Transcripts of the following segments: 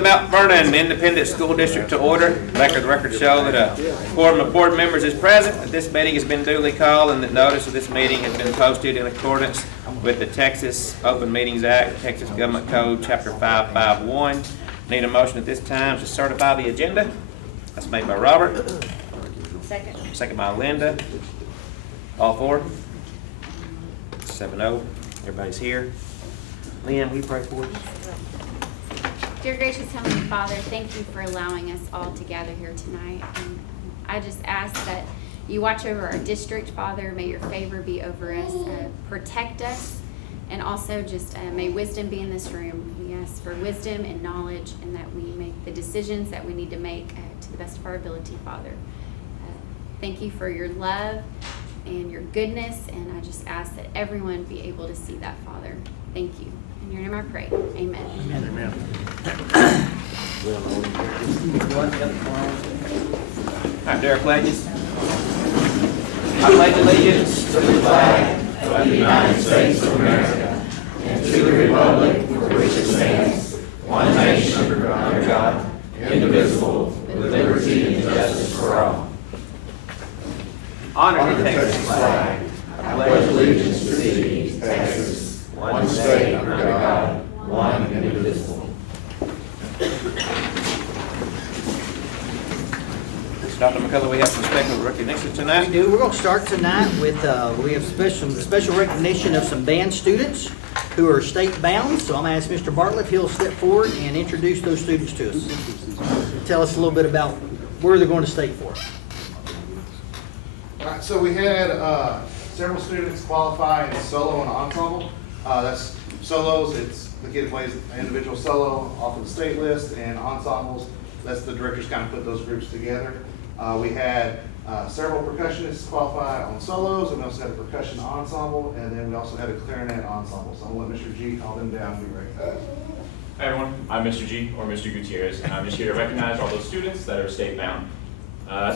the Mt Vernon Independent School District to order. Record show that a quorum of board members is present, that this meeting has been duly called, and that notice of this meeting has been posted in accordance with the Texas Open Meetings Act, Texas Government Code, Chapter 551. Need a motion at this time to certify the agenda. That's made by Robert. Second. Second by Linda. All four? 7-0. Everybody's here. Lynn, will you pray for us? Dear gracious Heavenly Father, thank you for allowing us all to gather here tonight. And I just ask that you watch over our district, Father. May your favor be over us. Protect us. And also just may wisdom be in this room. We ask for wisdom and knowledge, and that we make the decisions that we need to make to the best of our ability, Father. Thank you for your love and your goodness, and I just ask that everyone be able to see that, Father. Thank you. In your name I pray. Amen. Amen. All right, Derek pledges. I pledge allegiance to the flag of the United States of America and to the republic for which it stands, one nation under God, indivisible, with liberty and justice for all. Honor the Texas flag. I pledge allegiance to thee, Texas, one state under God, one indivisible. Dr. McCullough, we have some special recognition tonight. We do. We're going to start tonight with, we have special recognition of some band students who are state bound. So I'm going to ask Mr. Bartlett if he'll step forward and introduce those students to us. Tell us a little bit about where they're going to state for. All right, so we had several students qualify in solo and ensemble. That's solos, it's the kid plays an individual solo off of the state list, and ensembles, that's the directors kind of put those groups together. We had several percussionists qualify on solos, and we also had a percussion ensemble, and then we also had a clarinet ensemble. So I'm going to let Mr. G call them down and be ready. Hi everyone, I'm Mr. G, or Mr. Gutierrez, and I'm just here to recognize all those students that are state bound.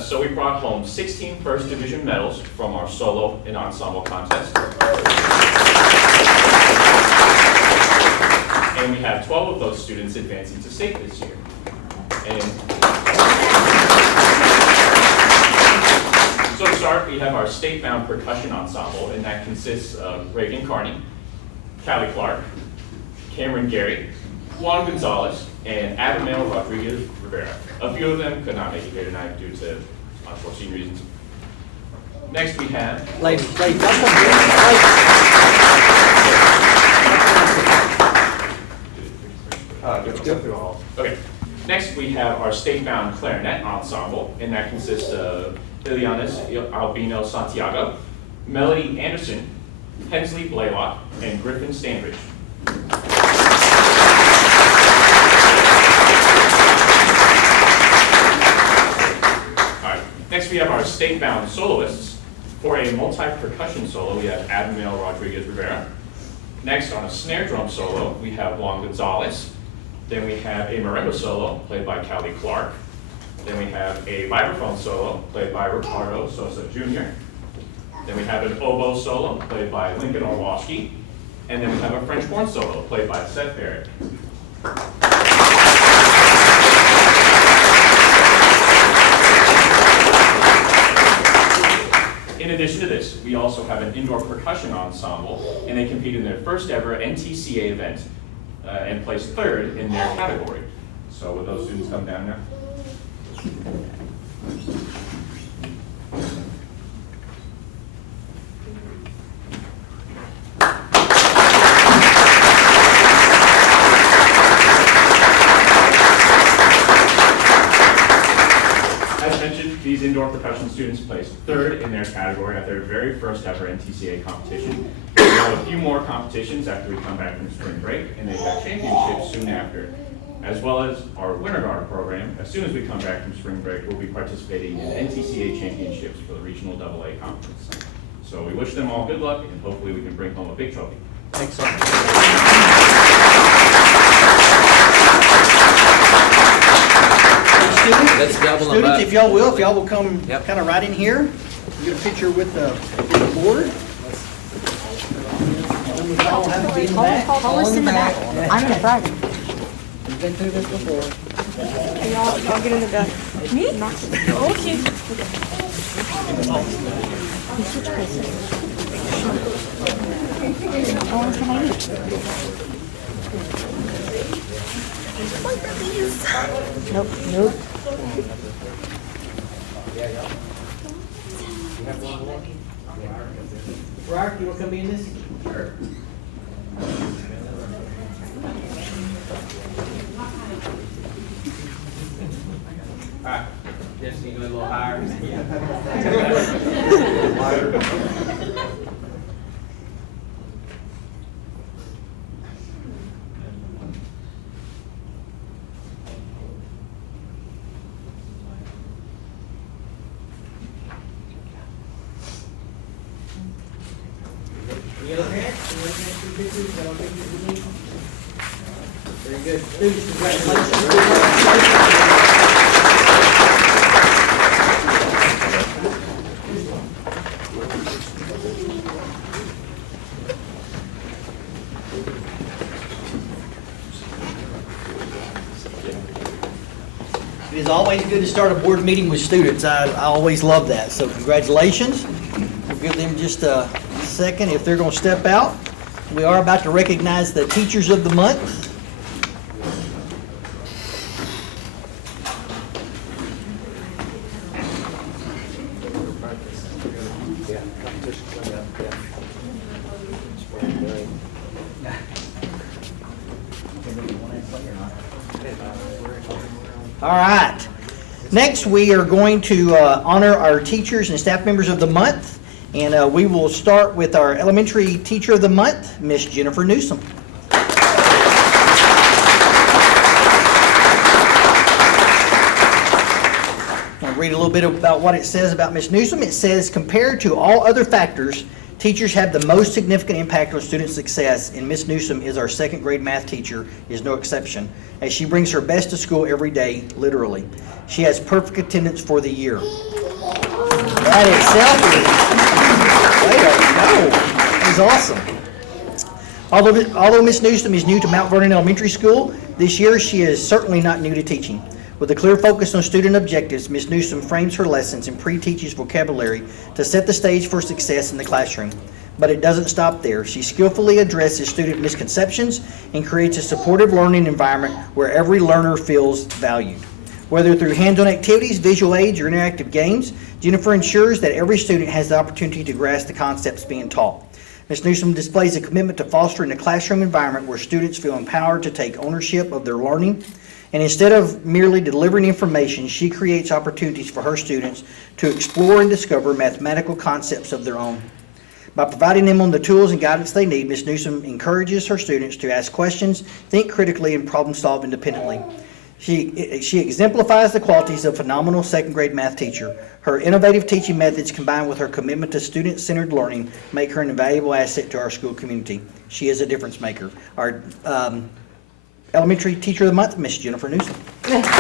So we brought home 16 first division medals from our solo and ensemble contest. And we have 12 of those students advancing to state this year. And so to start, we have our state-bound percussion ensemble, and that consists of Reagan Carney, Callie Clark, Cameron Gary, Juan Gonzalez, and Abimael Rodriguez Rivera. A few of them could not make it here tonight due to unforeseen reasons. Next we have... Ladies, come on. Okay. Next we have our state-bound clarinet ensemble, and that consists of Lilianis Albino Santiago, Melody Anderson, Hensley Blaylock, and Griffin Stanbridge. Next, we have our state-bound soloists. For a multi-percussion solo, we have Abimael Rodriguez Rivera. Next, on a snare drum solo, we have Juan Gonzalez. Then we have a marimba solo, played by Callie Clark. Then we have a vibraphone solo, played by Ricardo Sosa Jr. Then we have an oboe solo, played by Lincoln Orlowski. And then we have a French horn solo, played by Seth Barrett. In addition to this, we also have an indoor percussion ensemble, and they compete in their first ever NTCA event and placed third in their category. So would those students come down now? These indoor percussion students placed third in their category at their very first ever NTCA competition. We have a few more competitions after we come back from spring break, and they have championships soon after, as well as our Winter Guard program. As soon as we come back from spring break, we'll be participating in NTCA championships for the Regional AA Conference. So we wish them all good luck, and hopefully we can bring home a big trophy. Excellent. Let's double them Students, up. if y'all will come kind of right in here. Get a picture with the board. Then we all have to be in the back. Hold us in the back. I'm in the front. We've been through this before. Y'all get in the back. Me? Okay. Nope. Robert, you want to come in this? Sure. All right, just you go a little higher. Any other parents? Any other parents for pictures? Is that all pictures we need? Very good. Students, It is always good to start a board meeting with students. I always love that. So congratulations. We'll give them just a second if they're going to step out. We are about to recognize the Teachers of the Month. All right. Next, we are going to honor our teachers and staff members of the month. And we will start with our elementary teacher of the month, Miss Jennifer Newsom. I'll read a little bit about what it says about Miss Newsom. It says, compared to all other factors, teachers have the most significant impact on student success, and Miss Newsom is our second grade math teacher, is no exception, as she brings her best to school every day, literally. She has perfect attendance for the year. That itself is awesome. Although Miss Newsom is new to Mt Vernon Elementary School, this year she is certainly not new to teaching. With a clear focus on student objectives, Miss Newsom frames her lessons and pre-teaches vocabulary to set the stage for success in the classroom. But it doesn't stop there. She skillfully addresses student misconceptions and creates a supportive learning environment where every learner feels valued. Whether through hands-on activities, visual aids, or interactive games, Jennifer ensures that every student has the opportunity to grasp the concepts being taught. Ms. Newsom displays a commitment to fostering a classroom environment where students feel empowered to take ownership of their learning. And instead of merely delivering information, she creates opportunities for her students to explore and discover mathematical concepts of their own. By providing them on the tools and guidance they need, Ms. Newsom encourages her students to ask questions, think critically, and problem solve independently. She exemplifies the qualities of a phenomenal second grade math teacher. Her innovative teaching methods combined with her commitment to student-centered learning make her an invaluable asset to our school community. She is a difference maker. Our elementary teacher of the month, Miss Jennifer Newsom. Thank you.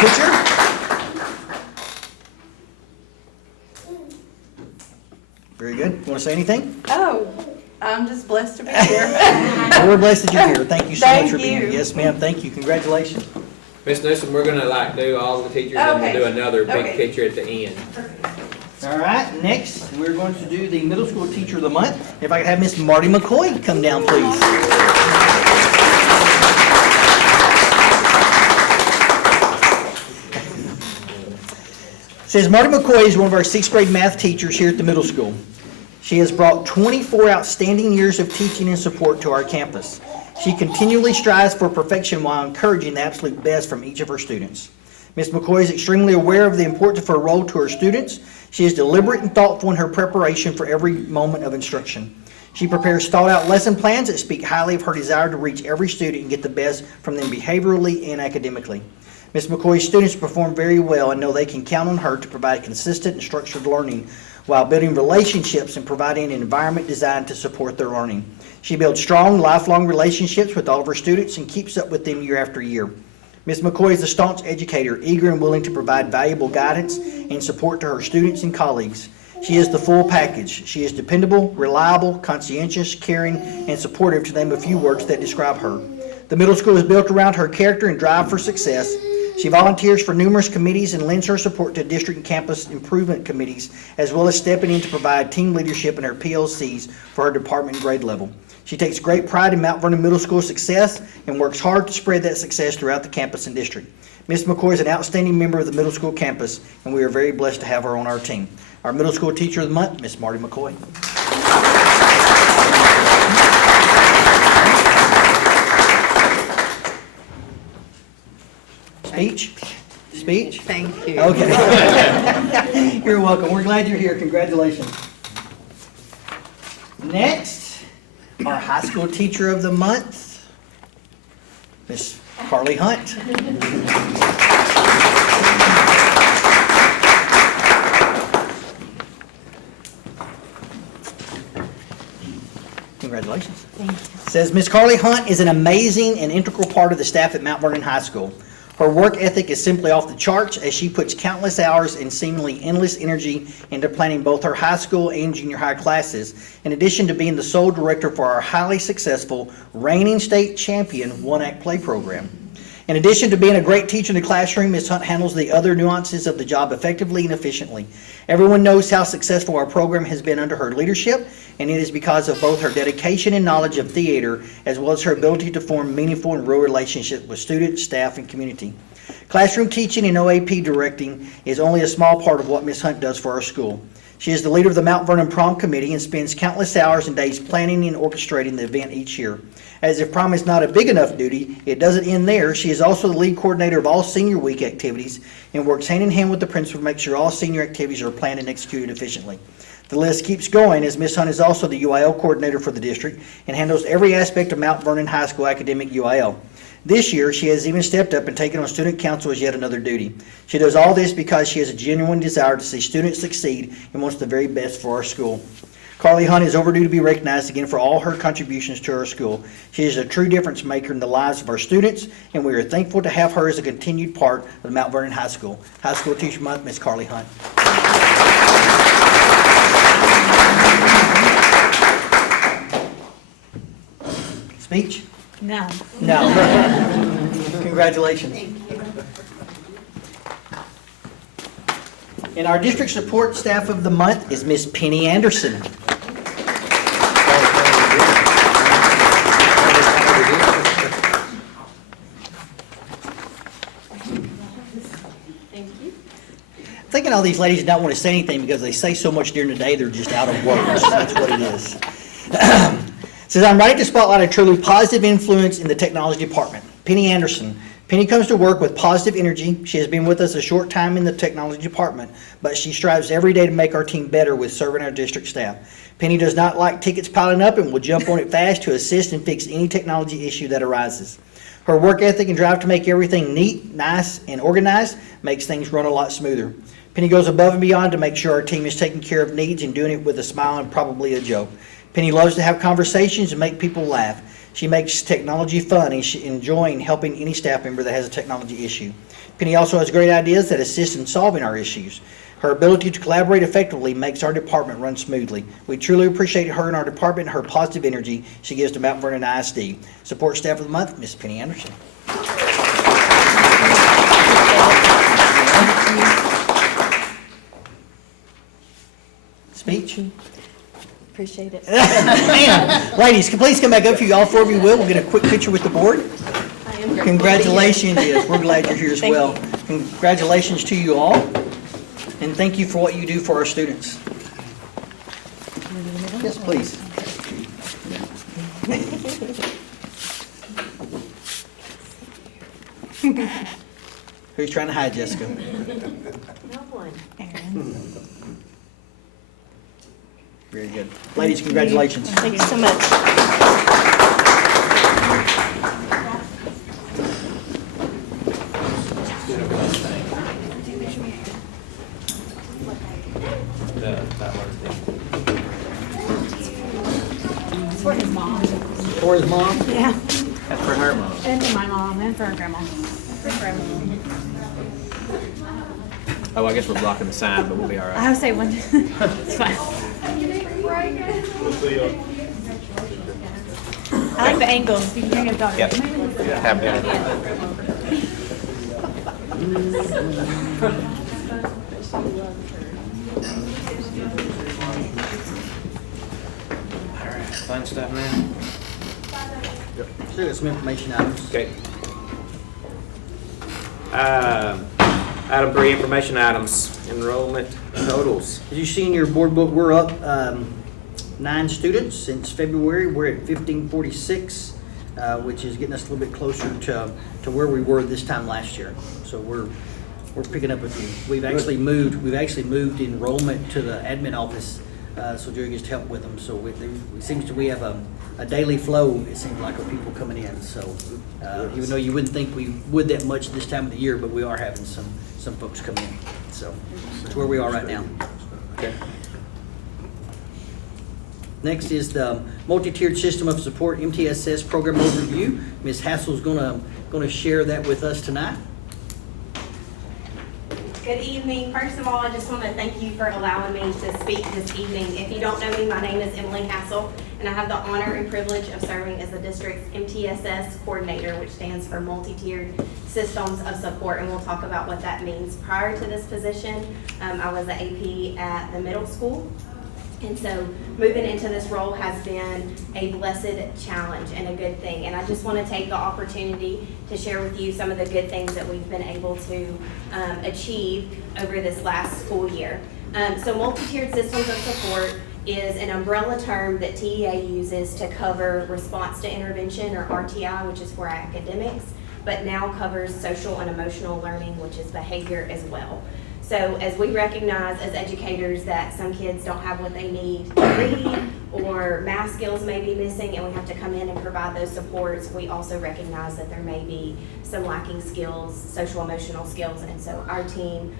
Picture. Very good. Want to say anything? Oh, I'm just blessed to be here. Well, we're blessed that you're here. Thank you so much for being here. Thank you. Yes, ma'am. Thank you. Congratulations. Miss Newsom, we're gonna do all the teachers and we'll Okay. do another big Okay. picture at the end. All right. Next, we're going to do the middle school teacher of the month. If I could have Miss Marty McCoy come down, please. It says Marty McCoy is one of our sixth grade math teachers here at the middle school. She has brought 24 outstanding years of teaching and support to our campus. She continually strives for perfection while encouraging the absolute best from each of her students. Ms. McCoy is extremely aware of the importance of her role to her students. She is deliberate and thoughtful in her preparation for every moment of instruction. She prepares thought-out lesson plans that speak highly of her desire to reach every student and get the best from them behaviorally and academically. Ms. McCoy's students perform very well and know they can count on her to provide consistent and structured learning while building relationships and providing an environment designed to support their learning. She builds strong, lifelong relationships with all of her students and keeps up with them year after year. Ms. McCoy is a staunch educator, eager and willing to provide valuable guidance and support to her students and colleagues. She is the full package. She is dependable, reliable, conscientious, caring, and supportive, to name a few words that describe her. The middle school is built around her character and drive for success. She volunteers for numerous committees and lends her support to district and campus improvement committees, as well as stepping in to provide team leadership in her PLCs for her department and grade level. She takes great pride in Mt Vernon Middle School's success and works hard to spread that success throughout the campus and district. Ms. McCoy is an outstanding member of the middle school campus, and we are very blessed to have her on our team. Our middle school teacher of the month, Ms. Marty McCoy. Speech? Thank you. Okay. You're welcome. We're glad you're here. Congratulations. Next, our high school teacher of the month, Miss Carly Hunt. Congratulations. Thank you. Says Miss Carly Hunt is an amazing and integral part of the staff at Mt Vernon High School. Her work ethic is simply off the charts, as she puts countless hours and seemingly endless energy into planning both her high school and junior high classes, in addition to being the sole director for our highly successful reigning state champion one-act play program. In addition to being a great teacher in the classroom, Ms. Hunt handles the other nuances of the job effectively and efficiently. Everyone knows how successful our program has been under her leadership, and it is because of both her dedication and knowledge of theater, as well as her ability to form meaningful and real relationships with students, staff, and community. Classroom teaching and OAP directing is only a small part of what Ms. Hunt does for our school. She is the leader of the Mt Vernon Prom Committee and spends countless hours and days planning and orchestrating the event each year. As if prom is not a big enough duty, it doesn't end there. She is also the lead coordinator of all senior week activities and works hand in hand with the principal to make sure all senior activities are planned and executed efficiently. The list keeps going, as Ms. Hunt is also the UIL coordinator for the district and handles every aspect of Mt Vernon High School academic UIL. This year, she has even stepped up and taken on student council as yet another duty. She does all this because she has a genuine desire to see students succeed and wants the very best for our school. Carly Hunt is overdue to be recognized again for all her contributions to our school. She is a true difference maker in the lives of our students, and we are thankful to have her as a continued part of Mt Vernon High School. High School Teacher Month, Ms. Carly Hunt. Speech? No. No. Congratulations. And our district support staff of the month is Miss Penny Anderson. I'm thinking all these ladies don't want to say anything because they say so much during the day, they're just out of words. That's what it is. Says, I'm writing to spotlight a truly positive influence in the technology department. Penny Anderson. Penny comes to work with positive energy. She has been with us a short time in the technology department, but she strives every day to make our team better with serving our district staff. Penny does not like tickets piling up and will jump on it fast to assist and fix any technology issue that arises. Her work ethic and drive to make everything neat, nice, and organized makes things run a lot smoother. Penny goes above and beyond to make sure our team is taking care of needs and doing it with a smile and probably a joke. Penny loves to have conversations and make people laugh. She makes technology fun and she's enjoying helping any staff member that has a technology issue. Penny also has great ideas that assist in solving our issues. Her ability to collaborate effectively makes our department run smoothly. We truly appreciate her and our department and her positive energy she gives to Mt Vernon ISD. Support Staff of the Month, Ms. Penny Anderson. Speech? Appreciate it. Man, ladies, please come back up if you, all four of you will. We'll get a quick picture with the board. I am grateful. Congratulations, yes, we're glad you're here as Thank well. you. Congratulations to you all, and thank you for what you do for our students. Yes, please. Who's trying to hide Jessica? No one. Aaron. Very good. Ladies, congratulations. Thank you so much. For his mom. For his mom? Yeah. That's for her mom. And for my mom and for her grandma. For grandma. Oh, I guess we're blocking the sign, but we'll be all right. I would say one. It's fine. I like the angles. You can bring it down. Yep. Have dinner. All right, fun stuff now. Still got some information items. Okay. Item 3, information items, enrollment totals. As you see in your board book, we're up 9 students since February. We're at 1546, which is getting us a little bit closer to where we were this time last year. So we're picking up a few. We've actually moved enrollment to the admin office, so Jerry gets to help with them. So it seems we have a daily flow, it seems like, of people coming in. So even though you wouldn't think we would that much this time of the year, but we are having some folks come in. So that's where we are right now. Okay. Next is the multi-tiered system of support MTSS program overview. Ms. Hassel's gonna share that with us tonight. Good evening. First of all, I just want to thank you for allowing me to speak this evening. If you don't know me, my name is Emily Hassel, and I have the honor and privilege of serving as the district's MTSS coordinator, which stands for multi-tiered systems of support, and we'll talk about what that means. Prior to this position, I was the AP at the middle school. And so moving into this role has been a blessed challenge and a good thing. And I just want to take the opportunity to share with you some of the good things that we've been able to achieve over this last school year. So multi-tiered systems of support is an umbrella term that TEA uses to cover response to intervention, or RTI, which is for academics, but now covers social and emotional learning, which is behavior as well. So as we recognize as educators that some kids don't have what they need to read, or math skills may be missing, and we have to come in and provide those supports, we also recognize that there may be some lacking skills, social emotional skills, and so our team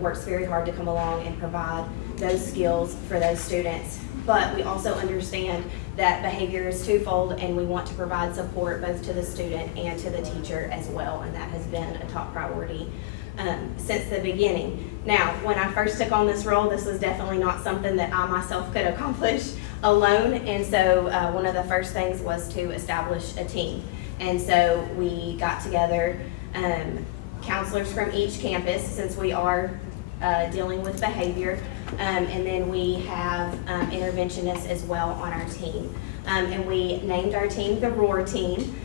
works very hard to come along and provide those skills for those students. But we also understand that behavior is twofold, and we want to provide support both to the student and to the teacher as well, and that has been a top priority since the beginning. Now, when I first took on this role, this was definitely not something that I myself could accomplish alone, and so one of the first things was to establish a team. And so we got together counselors from each campus, since we are dealing with behavior, and then we have interventionists as well on our team. And we named our team the ROAR team,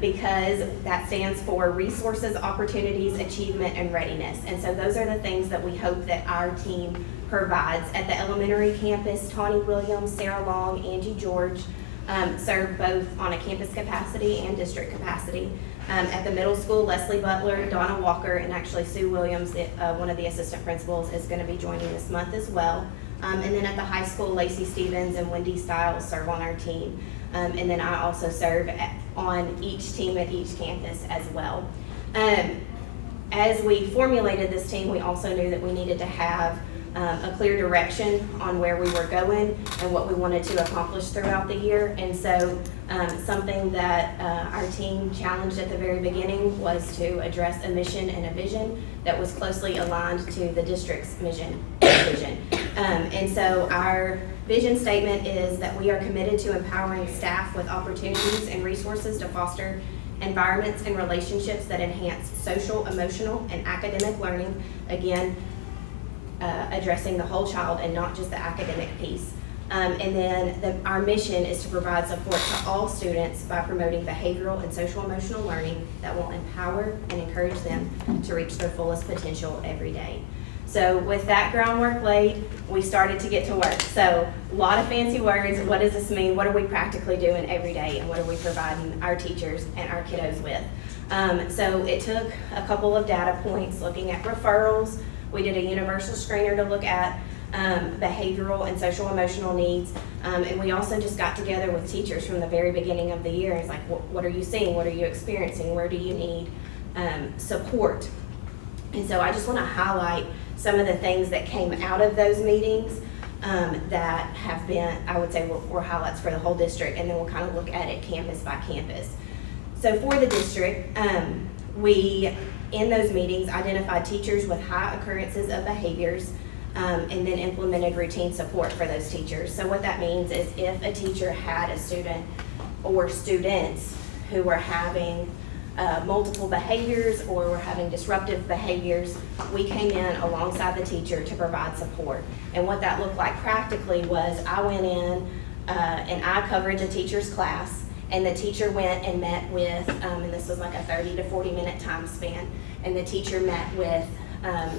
because that stands for Resources, Opportunities, Achievement, and Readiness. And so those are the things that we hope that our team provides. At the elementary campus, Tawny Williams, Sarah Long, Angie George serve both on a campus capacity and district capacity. At the middle school, Leslie Butler, Donna Walker, and actually Sue Williams, one of the assistant principals, is going to be joining this month as well. And then at the high school, Lacey Stevens and Wendy Stiles serve on our team. And then I also serve on each team at each campus as well. As we formulated this team, we also knew that we needed to have a clear direction on where we were going and what we wanted to accomplish throughout the year. And so something that our team challenged at the very beginning was to address a mission and a vision that was closely aligned to the district's mission and vision. And so our vision statement is that we are committed to empowering staff with opportunities and resources to foster environments and relationships that enhance social, emotional, and academic learning. Again, addressing the whole child and not just the academic piece. And then our mission is to provide support to all students by promoting behavioral and social emotional learning that will empower and encourage them to reach their fullest potential every day. So with that groundwork laid, we started to get to work. So a lot of fancy words. What does this mean? What are we practically doing every day? And what are we providing our teachers and our kiddos with? So it took a couple of data points looking at referrals. We did a universal screener to look at behavioral and social emotional needs. And we also just got together with teachers from the very beginning of the year. It's like, what are you seeing? What are you experiencing? Where do you need support? And so I just want to highlight some of the things that came out of those meetings that have been, I would say, were highlights for the whole district, and then we'll kind of look at it campus by campus. So for the district, We, in those meetings, identified teachers with high occurrences of behaviors, and then implemented routine support for those teachers. So what that means is if a teacher had a student or students who were having multiple behaviors or were having disruptive behaviors, we came in alongside the teacher to provide support. And what that looked like practically was I went in and I covered the teacher's class, and the teacher went and met with, and this was like a 30 to 40 minute time span, and the teacher met with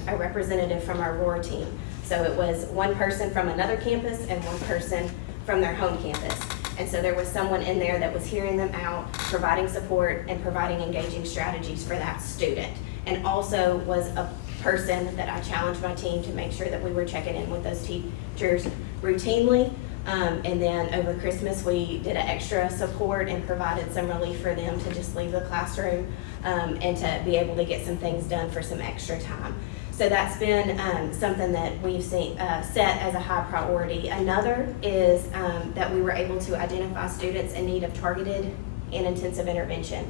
a representative from our ROAR team. So it was one person from another campus and one person from their home campus. And so there was someone in there that was hearing them out, providing support and providing engaging strategies for that student. And also was a person that I challenged my team to make sure that we were checking in with those teachers routinely. And then over Christmas, we did an extra support and provided some relief for them to just leave the classroom and to be able to get some things done for some extra time. So that's been something that we've seen set as a high priority. Another is that we were able to identify students in need of targeted and intensive intervention.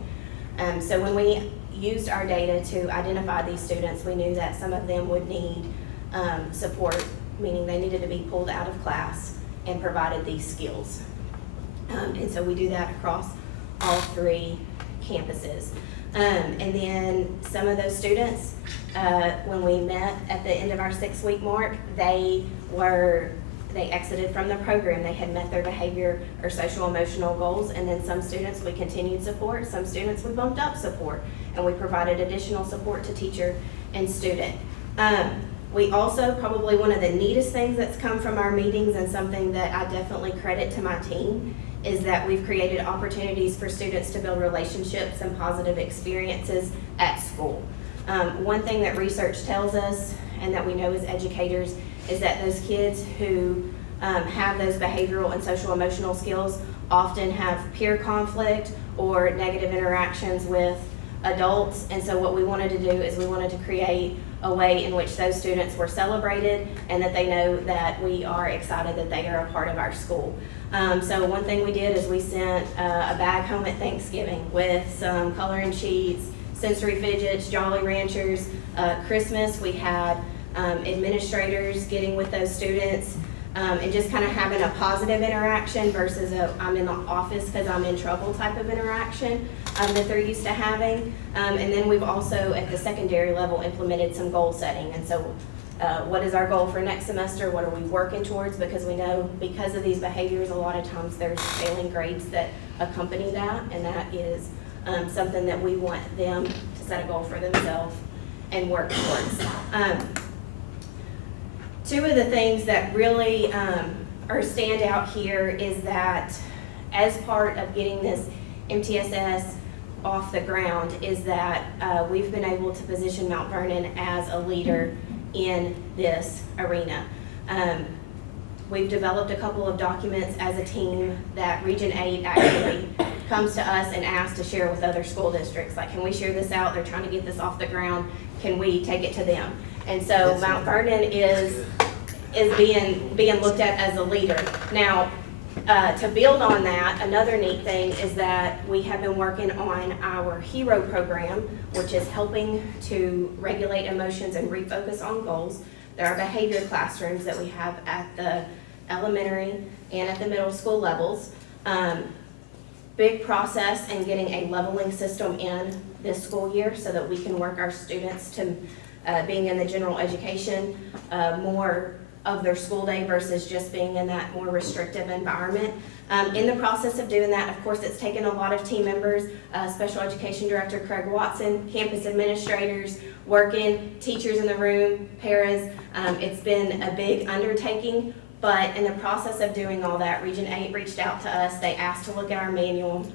So when we used our data to identify these students, we knew that some of them would need support, meaning they needed to be pulled out of class and provided these skills. And so we do that across all 3 campuses. And then some of those students, when we met at the end of our 6-week mark, they exited from the program. They had met their behavior or social emotional goals. And then some students we continued support, some students we bumped up support, and we provided additional support to teacher and student. We also, probably one of the neatest things that's come from our meetings, and something that I definitely credit to my team, is that we've created opportunities for students to build relationships and positive experiences at school. One thing that research tells us, and that we know as educators, is that those kids who have those behavioral and social emotional skills often have peer conflict or negative interactions with adults. And so what we wanted to do is we wanted to create a way in which those students were celebrated and that they know that we are excited that they are a part of our school. So one thing we did is we sent a bag home at Thanksgiving with some coloring sheets, sensory fidgets, Jolly Ranchers. Christmas, we had administrators getting with those students and just kind of having a positive interaction versus a I'm in the office because I'm in trouble type of interaction that they're used to having. And then we've also at the secondary level implemented some goal setting. And so what is our goal for next semester? What are we working towards? Because we know because of these behaviors, a lot of times there's failing grades that accompany that, and that is something that we want them to set a goal for themselves and work towards. Two of the things that really are stand out here is that as part of getting this MTSS off the ground is that we've been able to position Mount Vernon as a leader in this arena. We've developed a couple of documents as a team that Region 8 actually comes to us and asks to share with other school districts. Like, can we share this out? They're trying to get this off the ground. Can we take it to them? And so Mount Vernon is being looked at as a leader. Now, to build on that, another neat thing is that we have been working on our HERO program, which is helping to regulate emotions and refocus on goals. There are behavior classrooms that we have at the elementary and at the middle school levels. Big process in getting a leveling system in this school year so that we can work our students to being in the general education more of their school day versus just being in that more restrictive environment. In the process of doing that, of course, it's taken a lot of team members, Special Education Director Craig Watson, campus administrators working, teachers in the room, paras. It's been a big undertaking, but in the process of doing all that, Region 8 reached out to us. They asked to look at our manual,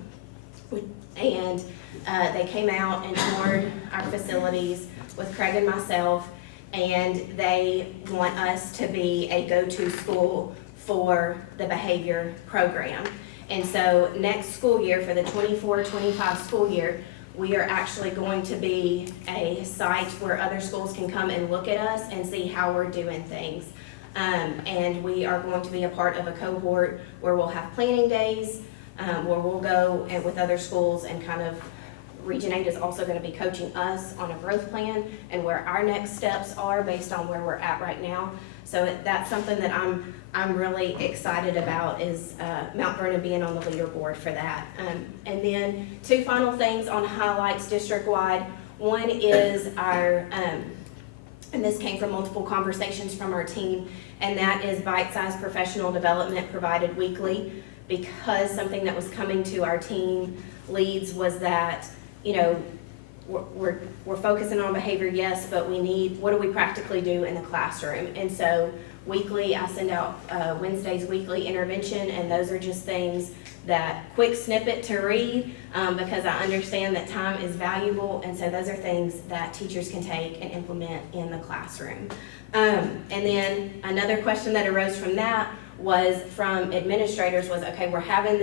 and they came out and toured our facilities with Craig and myself, and they want us to be a go-to school for the behavior program. And so next school year, for the 24-25 school year, we are actually going to be a site where other schools can come and look at us and see how we're doing things. And we are going to be a part of a cohort where we'll have planning days, where we'll go and with other schools and kind of Region 8 is also gonna be coaching us on a growth plan and where our next steps are based on where we're at right now. So that's something that I'm really excited about is Mount Vernon being on the leaderboard for that. And then two final things on highlights district-wide. One is our, and this came from multiple conversations from our team, and that is bite-sized professional development provided weekly, because something that was coming to our team leads was that, you know, we're focusing on behavior, yes, but we need, what do we practically do in the classroom? And so weekly, I send out Wednesday's weekly intervention, and those are just things that quick snippet to read, because I understand that time is valuable, and so those are things that teachers can take and implement in the classroom. And then another question that arose from that was from administrators was, okay, we're having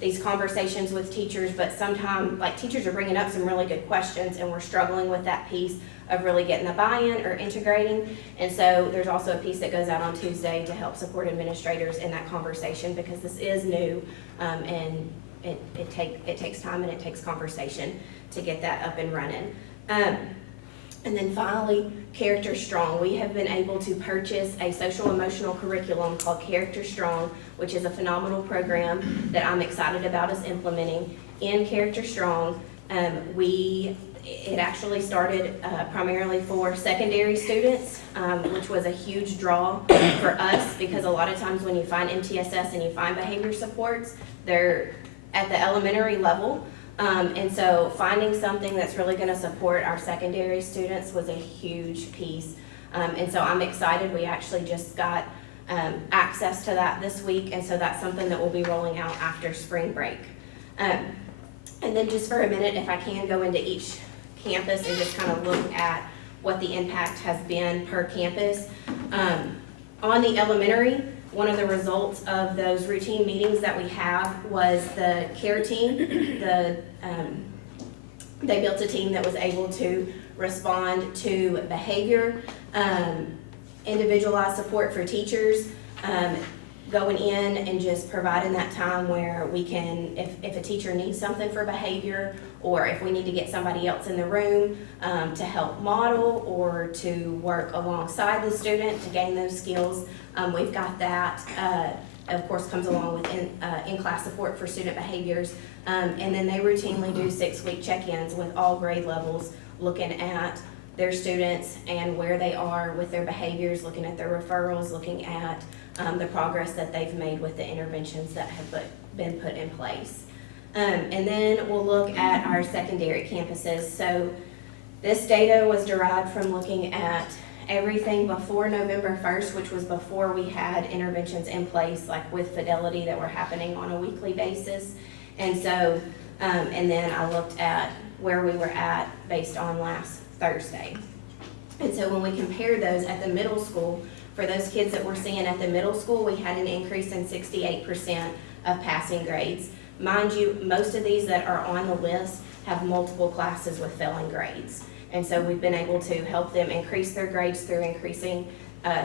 these conversations with teachers, but sometimes, like, teachers are bringing up some really good questions, and we're struggling with that piece of really getting the buy-in or integrating. And so there's also a piece that goes out on Tuesday to help support administrators in that conversation, because this is new, and it takes time and it takes conversation to get that up and running. And then finally, Character Strong. We have been able to purchase a social emotional curriculum called Character Strong, which is a phenomenal program that I'm excited about us implementing. In Character Strong, it actually started primarily for secondary students, which was a huge draw for us, because a lot of times when you find MTSS and you find behavior supports, they're at the elementary level. And so finding something that's really gonna support our secondary students was a huge piece. And so I'm excited. We actually just got access to that this week, and so that's something that we'll be rolling out after spring break. And then just for a minute, if I can go into each campus and just kind of look at what the impact has been per campus. On the elementary, one of the results of those routine meetings that we have was the care team. They built a team that was able to respond to behavior, individualized support for teachers, going in and just providing that time where we can, if a teacher needs something for behavior, or if we need to get somebody else in the room to help model or to work alongside the student to gain those skills, we've got that. Of course, comes along with in-class support for student behaviors. And then they routinely do 6-week check-ins with all grade levels, looking at their students and where they are with their behaviors, looking at their referrals, looking at the progress that they've made with the interventions that have been put in place. And then we'll look at our secondary campuses. So this data was derived from looking at everything before November 1st, which was before we had interventions in place, like with Fidelity, that were happening on a weekly basis. And so, and then I looked at where we were at based on last Thursday. And so when we compared those at the middle school, for those kids that we're seeing at the middle school, we had an increase in 68% of passing grades. Mind you, most of these that are on the list have multiple classes with failing grades. And so we've been able to help them increase their grades through increasing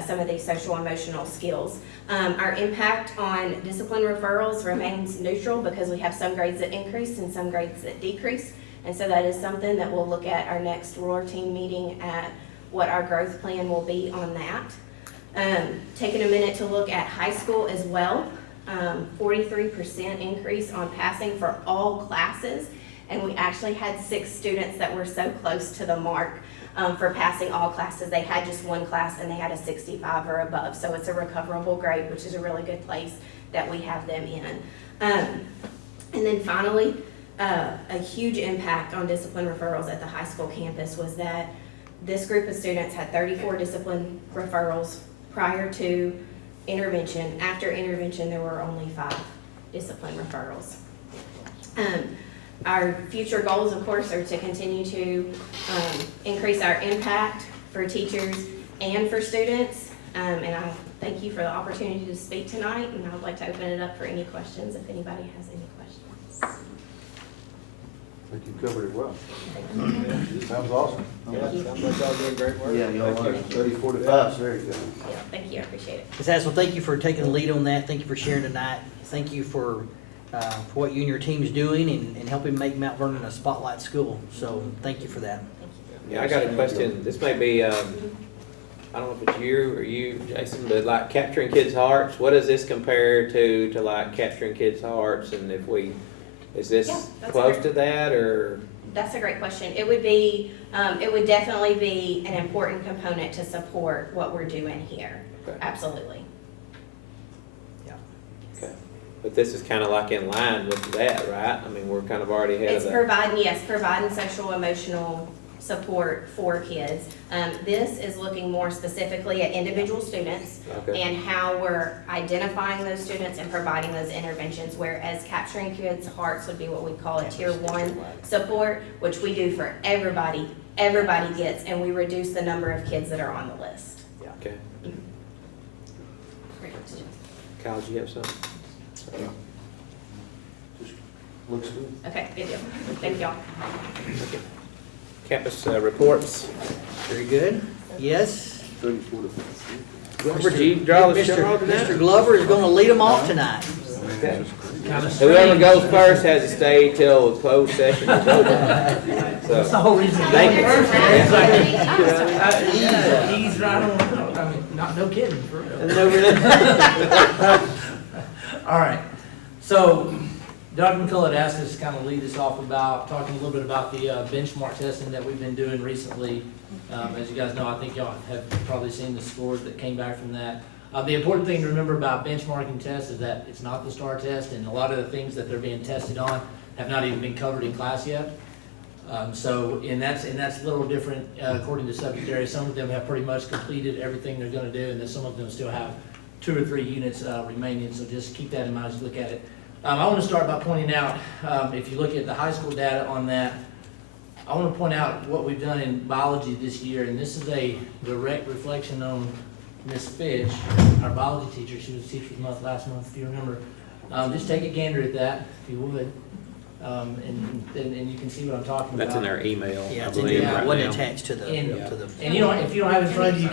some of these social emotional skills. Our impact on discipline referrals remains neutral, because we have some grades that increase and some grades that decrease. And so that is something that we'll look at our next ROAR team meeting, at what our growth plan will be on that. Taking a minute to look at high school as well, 43% increase on passing for all classes. And we actually had 6 students that were so close to the mark for passing all classes. They had just one class and they had a 65 or above. So it's a recoverable grade, which is a really good place that we have them in. And then finally, a huge impact on discipline referrals at the high school campus was that this group of students had 34 discipline referrals prior to intervention. After intervention, there were only 5 discipline referrals. Our future goals, of course, are to continue to increase our impact for teachers and for students. And I thank you for the opportunity to speak tonight, and I would like to open it up for any questions if anybody has any questions. I think you covered it well. Sounds awesome. Thank you. Sounds like y'all doing great work. Yeah, y'all are 30-45, very good. Yeah, thank you, I appreciate it. Ms. Hassel, thank you for taking the lead on that. Thank you for sharing tonight. Thank you for for what you and your team's doing and helping make Mount Vernon a spotlight school. So thank you for that. Yeah, I got a question. This may be, I don't know if it's you or you, Jason, but like capturing kids' hearts, what does this compare to like capturing kids' hearts? And if we, is this Yeah, that's close great. to that or? That's a great question. It would be, it would definitely be an important component to support what we're doing here. Okay. Absolutely. Okay. But this is kind of like in line with that, right? I mean, we're kind of already ahead of It's that. providing social emotional support for kids. This is looking more specifically at individual students Okay. and how we're identifying those students and providing those interventions, whereas capturing kids' hearts would be what we call a tier 1 support, which we do for everybody. Everybody gets, and we reduce the number of kids that are on the list. Okay. Great question. Kyle, do you have something? Looks good. Okay, good deal. Thank y'all. Okay. Campus reports. Very good. Yes. Glover, do you draw the Mr. show tonight? Mr. Glover is going to lead them off tonight. Okay. Whoever goes first has to stay till the closed session is over. That's the So, whole reason. thank you. He's right on, I mean, no kidding, for real. All right, so Dr. McCullough had asked us to kind of lead us off about, talking a little bit about the benchmark testing that we've been doing recently. As you guys know, I think y'all have probably seen the scores that came back from that. The important thing to remember about benchmarking tests is that it's not the STAR test, and a lot of the things that they're being tested on have not even been covered in class yet. That's a little different according to subject area. Some of them have pretty much completed everything they're gonna do, and then some of them still have 2 or 3 units remaining, so just keep that in mind as you look at it. I want to start by pointing out, if you look at the high school data on that, I want to point out what we've done in biology this year, and this is a direct reflection on Miss Fitch, our biology teacher. She was Teacher's Month last month, if you remember. Just take a gander at that, if you would, and you can see what I'm talking about. That's in their email, Yeah, I it's in believe, there. right It wasn't now. attached to the, And- to the. And you don't, if you don't have it in front of you,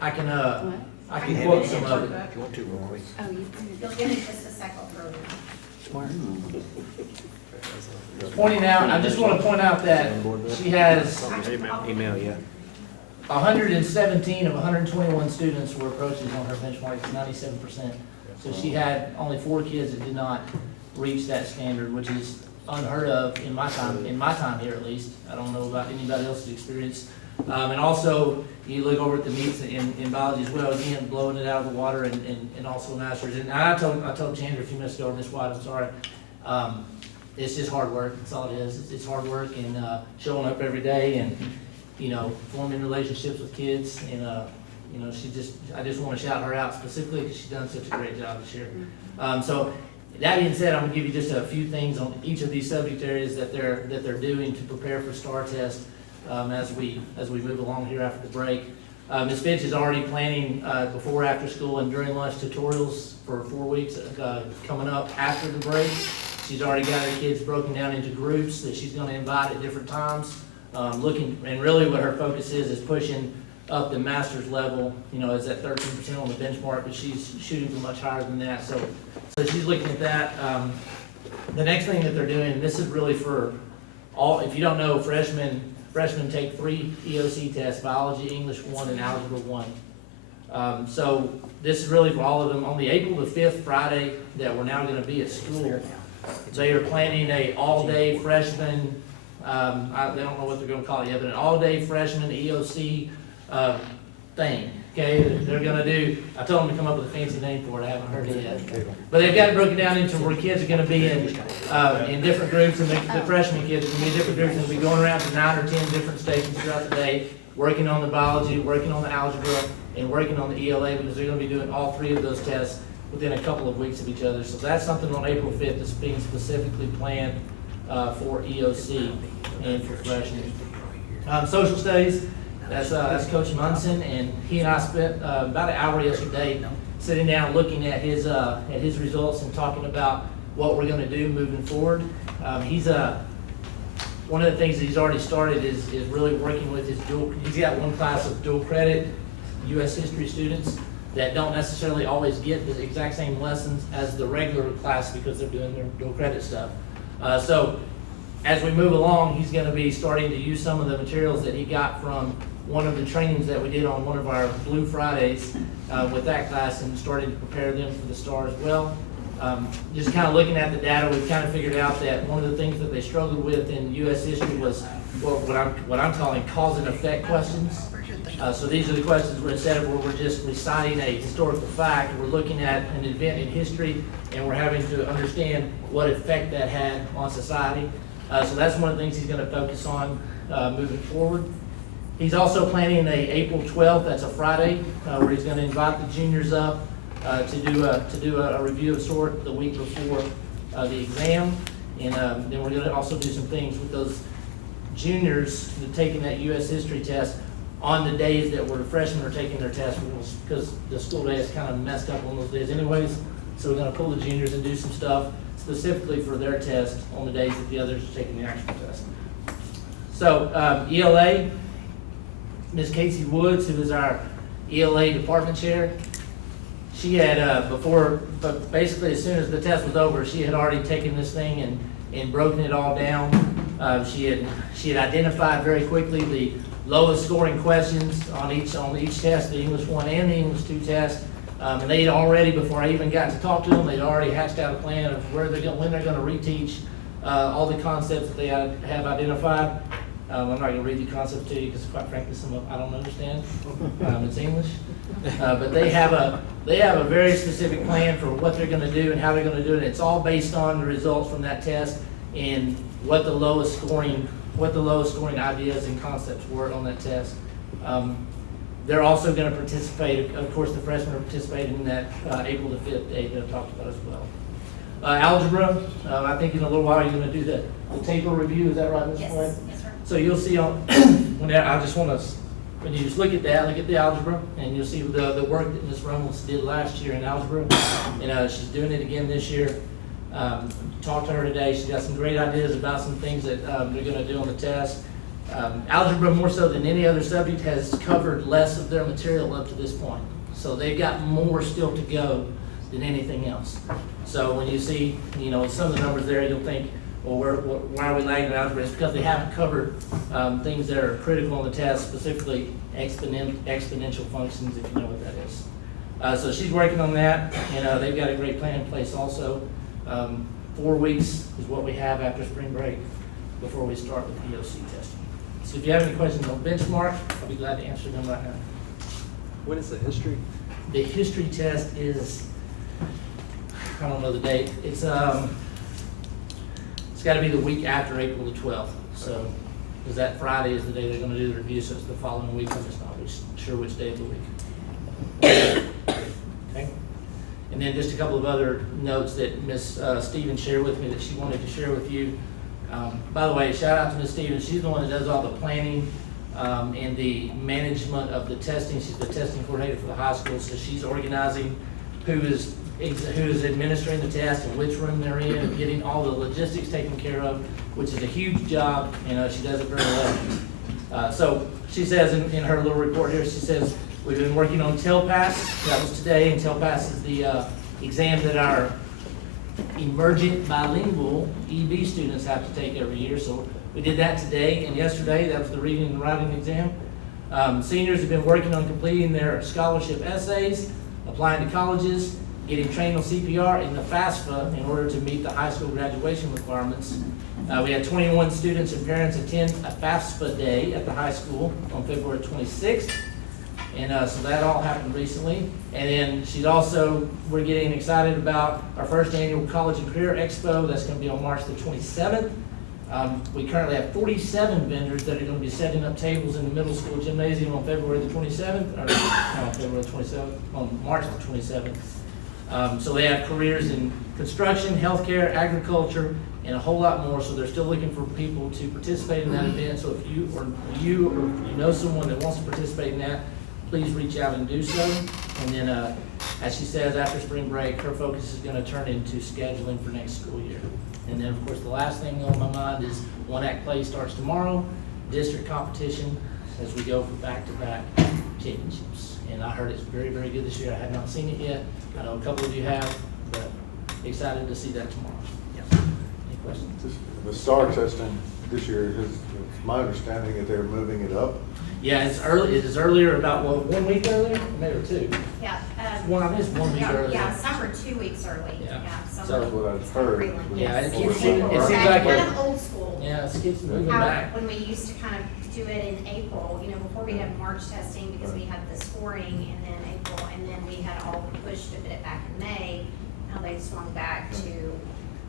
I can quote some of it. If you want to, real quick. Oh, you printed You'll it. give me just a second for Smart. Pointing out, I just want to point out that she has Email, yeah. 117 of 121 students were approaches on her benchmark, it's 97%. So she had only 4 kids that did not reach that standard, which is unheard of in my time here at least. I don't know about anybody else's experience. And also, you look over at the meets in biology as well, again, blowing it out of the water and also masters. And I told Chandra a few minutes ago, Ms. White, I'm sorry, it's just hard work, that's all it is. It's hard work and showing up every day and, you know, forming relationships with kids. And, you know, I just want to shout her out specifically because she's done such a great job this year. So that being said, I'm gonna give you just a few things on each of these subject areas that they're doing to prepare for STAR test as we move along here after the break. Ms. Fitch is already planning before, after school, and during lunch tutorials for 4 weeks coming up after the break. She's already got her kids broken down into groups that she's gonna invite at different times. And really what her focus is pushing up the master's level. You know, it's at 13% on the benchmark, but she's shooting for much higher than that. So she's looking at that. The next thing that they're doing, and this is really for all, if you don't know, freshmen take 3 EOC tests, biology, English 1, and algebra 1. So this is really for all of them. On the April the 5th, Friday, that we're now gonna be at school, they are planning a all-day freshman, they don't know what they're gonna call it yet, but an all-day freshman EOC thing, okay? They're gonna do, I told them to come up with a fancy name for it, I haven't heard it yet. But they've got it broken down into where kids are gonna be in different groups, and the freshman kids are gonna be in different groups, and they'll be going around to 9 or 10 different stations throughout the day, working on the biology, working on the algebra, and working on the ELA, because they're gonna be doing all 3 of those tests within a couple of weeks of each other. So that's something on April 5th that's being specifically planned for EOC and for freshmen. Social studies, that's Coach Munson, and he and I spent about an hour yesterday sitting down looking at his results and talking about what we're gonna do moving forward. One of the things that he's already started is really working with his he's got one class of dual credit U.S. history students. that don't necessarily always get the exact same lessons as the regular class because they're doing their dual credit stuff. So as we move along, he's gonna be starting to use some of the materials that he got from one of the trainings that we did on one of our Blue Fridays with that class, and starting to prepare them for the STAR as well. Just kind of looking at the data, we've kind of figured out that one of the things that they struggled with in U.S. history was what I'm calling cause and effect questions. So these are the questions where instead of where we're just reciting a historical fact, we're looking at an event in history and we're having to understand what effect that had on society. So that's one of the things he's going to focus on moving forward. He's also planning a April 12th, that's a Friday, where he's going to invite the juniors up to do a review of sort the week before the exam. And then we're going to also do some things with those juniors that are taking that U.S. history test on the days that where the freshmen are taking their test, because the school day is kind of messed up on those days anyways. So we're going to pull the juniors and do some stuff specifically for their test on the days that the others are taking the actual test. So ELA, Ms. Casey Woods, who is our ELA department chair, she had but basically as soon as the test was over, she had already taken this thing and broken it all down. She had identified very quickly the lowest scoring questions on each test, the English 1 and the English 2 test. And they had already, before I even got to talk to them, they'd already hatched out a plan of when they're going to reteach all the concepts that they have identified. I'm not going to read the concepts to you because, quite frankly, some of I don't understand. It's English, but they have a very specific plan for what they're going to do and how they're going to do it. It's all based on the results from that test and what the lowest scoring ideas and concepts were on that test. They're also going to participate. Of course, the freshmen are participating in that April the 5th date that I talked about as well. Algebra. I think in a little while you're going to do the table review. Is that right, Ms. Floyd? Yes, sir. So you'll see on, when you just look at that, look at the algebra, and you'll see the work that Ms. Reynolds did last year in algebra. And she's doing it again this year. Talked to her today. She's got some great ideas about some things that they're going to do on the test. Algebra, more so than any other subject, has covered less of their material up to this point. So they've got more still to go than anything else. So when you see, some of the numbers there, you'll think, well, why are we lagging in algebra? It's because they haven't covered things that are critical on the test, specifically exponential functions, if you know what that is. So she's working on that, and they've got a great plan in place also. 4 weeks is what we have after spring break before we start with EOC testing. So if you have any questions on benchmark, I'll be glad to answer them right now. When is the history? The history test is, I don't know the date. It's got to be the week after April the 12th. So, because that Friday is the day they're going to do the review, so it's the following week. I'm just not sure which day of the week. Okay. And then just a couple of other notes that Ms. Stevens shared with me that she wanted to share with you. By the way, shout out to Ms. Stevens. She's the one that does all the planning and the management of the testing. She's the testing coordinator for the high school, so she's organizing who is administering the test and which room they're in, and getting all the logistics taken care of, which is a huge job, and she does it very well. So she says in her little report here, she says, we've been working on TELPAS. That was today, and TELPAS is the exam that our emergent bilingual EB students have to take every year. So we did that today and yesterday. That was the reading and writing exam. Seniors have been working on completing their scholarship essays, applying to colleges, getting trained on CPR and the FAFSA in order to meet the high school graduation requirements. We had 21 students and parents attend a FAFSA day at the high school on February 26th. And so that all happened recently. And then we're getting excited about our first annual College and Career Expo. That's going to be on March the 27th. We currently have 47 vendors that are going to be setting up tables in the middle school gymnasium on February the 27th, or no, February the 27th, on March the 27th. So they have careers in construction, healthcare, agriculture, and a whole lot more. So they're still looking for people to participate in that event. So if you know someone that wants to participate in that, please reach out and do so. And then, as she says, after spring break, her focus is going to turn into scheduling for next school year. And then, of course, the last thing on my mind is One Act Play starts tomorrow, district competition. as we go for back-to-back championships. And I heard it's very, very good this year. I have not seen it yet. I know a couple of you have, but excited to see that tomorrow. Any questions? The STAR testing this year, it's my understanding that they're moving it up. Yeah, it's early, it is earlier, about, well, 1 week earlier, maybe or 2. Yeah. One, I think it's 1 week earlier. Yeah, some are 2 weeks early. Yeah. Some So- That's what I've heard. Yeah, it Yes. keeps, it seems Back like, kind it- of old school. yeah, it keeps moving How, back. when we used to kind of do it in April, you know, before we had March testing, because we had the scoring, and then April, and then we had all pushed to fit it back in May. Now they've swung back to,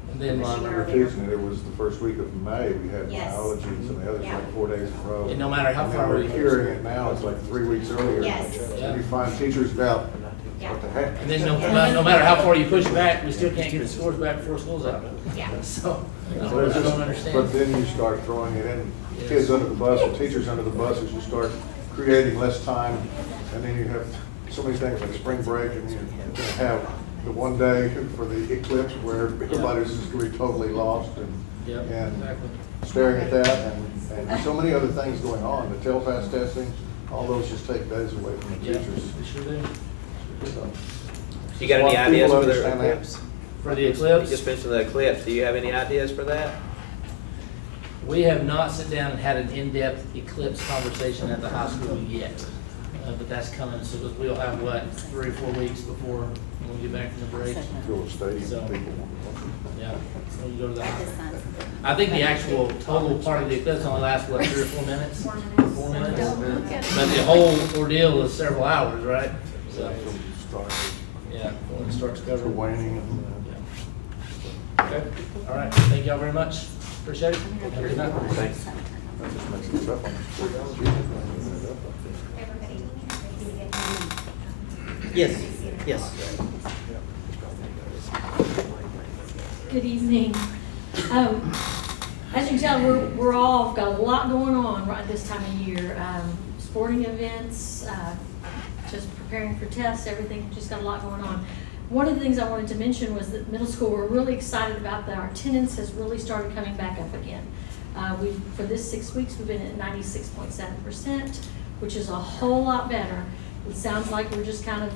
And then, I remember teaching it, it was the first week of May, we had Yes. biology and some of the others Yeah. like 4 days in a row. And no matter how And far then we're we- hearing it now, it's like 3 weeks earlier. Yes. Yeah. You find teachers about, yeah, what the heck? And then no matter how far you push it back, we still can't get the scores back before school's out. yeah. So, I So it's don't just- understand. But then you start throwing it in, kids under the bus or teachers under the bus, as you start creating less time. And then you have so many things like spring break, and you have the one day for the eclipse where everybody's just gonna be totally lost Yep, and exactly. staring at that, and so many other things going on. The tell-pass testing, all those just take days away from the Yeah, teachers. we sure do. So, You got a lot any of ideas people for the understand that. eclipse? For the You eclipse, just mentioned the eclipse. Do you have any ideas for that? we have not sat down and had an in-depth eclipse conversation at the high school yet. But that's coming, so we'll have, what, 3 or 4 weeks before when we get back from the break? Fill the stadium, So- people. Yeah, when you go to the At high. the sun. I think the actual total part of the eclipse only lasts, what, 3 or 4 minutes? 4 minutes. 4 minutes? But the whole ordeal is several hours, right? So, yeah, when it starts For covering. waning and. Okay, all right, thank y'all very much. Appreciate it. Have a good night. Thanks. That just makes it tough on them. Everybody, ready to get Yes, yes. Good evening. As you can tell, we're all got a lot going on right this time of year. Sporting events, just preparing for tests, everything, just got a lot going on. One of the things I wanted to mention was that middle school, we're really excited about that our attendance has really started coming back up again. For this 6 weeks, we've been at 96.7%, which is a whole lot better. It sounds like we're just kind of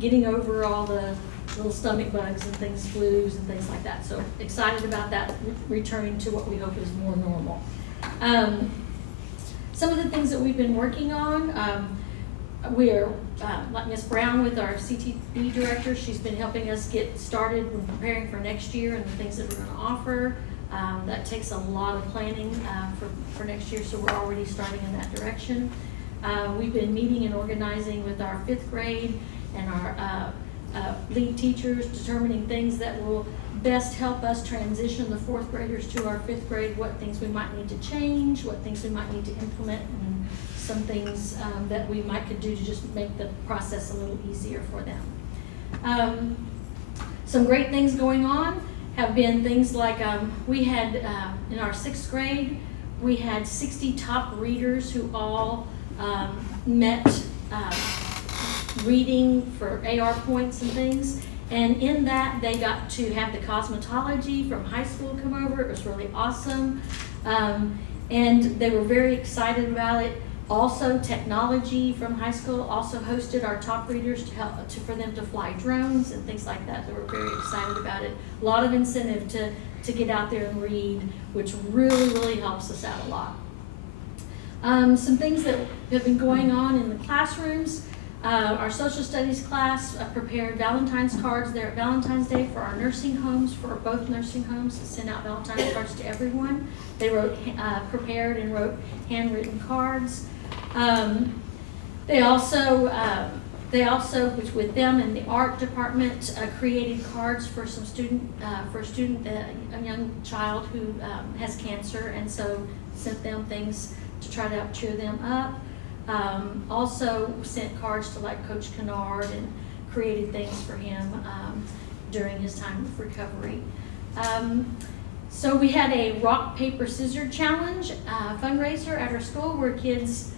getting over all the little stomach bugs and things, flus and things like that. So excited about that, returning to what we hope is more normal. Some of the things that we've been working on, we are, like Ms. Brown with our CTE director, she's been helping us get started when preparing for next year and the things that we're gonna offer. That takes a lot of planning for next year, so we're already starting in that direction. We've been meeting and organizing with our 5th grade and our lead teachers, determining things that will best help us transition the 4th graders to our 5th grade, what things we might need to change, what things we might need to implement, and some things that we might could do to just make the process a little easier for them. Some great things going on have been things like we had in our 6th grade, we had 60 top readers who all met reading for AR points and things. And in that, they got to have the cosmetology from high school come over. It was really awesome. And they were very excited about it. Also, technology from high school also hosted our top readers to help for them to fly drones and things like that. They were very excited about it. A lot of incentive to get out there and read, which really, really helps us out a lot. Some things that have been going on in the classrooms. Our social studies class prepared Valentine's cards there at Valentine's Day for our nursing homes, for both nursing homes, to send out Valentine's cards to everyone. They prepared and wrote handwritten cards. They also, which with them in the art department, created cards for some a young child who has cancer, and so sent them things to try to cheer them up. Also sent cards to like Coach Kennard and created things for him during his time of recovery. So we had a rock, paper, scissors challenge fundraiser at our school where kids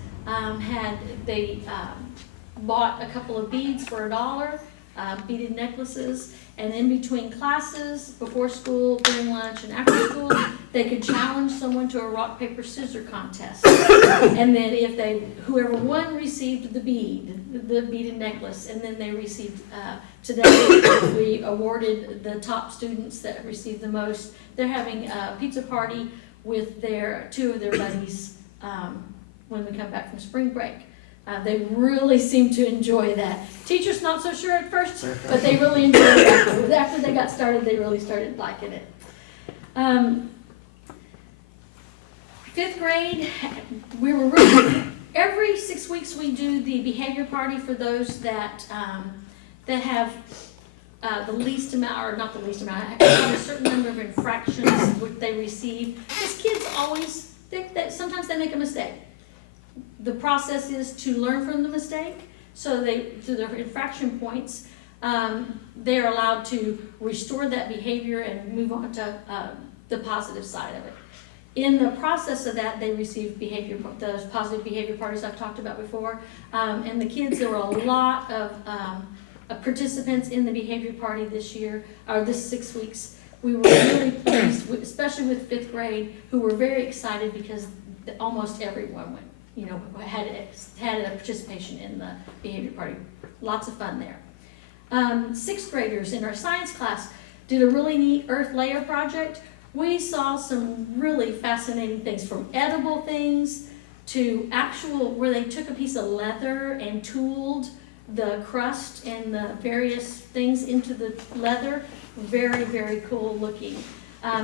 bought a couple of beads for $1, beaded necklaces. And in between classes, before school, during lunch, and after school, they could challenge someone to a rock, paper, scissors contest. And then whoever won received the beaded necklace, and then they received, today we awarded the top students that received the most. They're having a pizza party with two of their buddies when we come back from spring break. They really seem to enjoy that. Teachers not so sure at first, but they really enjoyed it afterwards. After they got started, they really started liking it. 5th grade, we were really, every 6 weeks we do the behavior party for those that have the least amount, or not the least amount, have a certain number of infractions which they receive. Because kids always think that sometimes they make a mistake. The process is to learn from the mistake, so through their infraction points, they're allowed to restore that behavior and move on to the positive side of it. In the process of that, they receive those positive behavior parties I've talked about before, and the kids, there were a lot of participants in the behavior party this year, or this 6 weeks. We were really pleased, especially with 5th grade, who were very excited because almost everyone went. Had a participation in the behavior party. Lots of fun there. 6th graders in our science class did a really neat earth layer project. We saw some really fascinating things, from edible things to actual, where they took a piece of leather and tooled the crust and the various things into the leather. Very, very cool looking.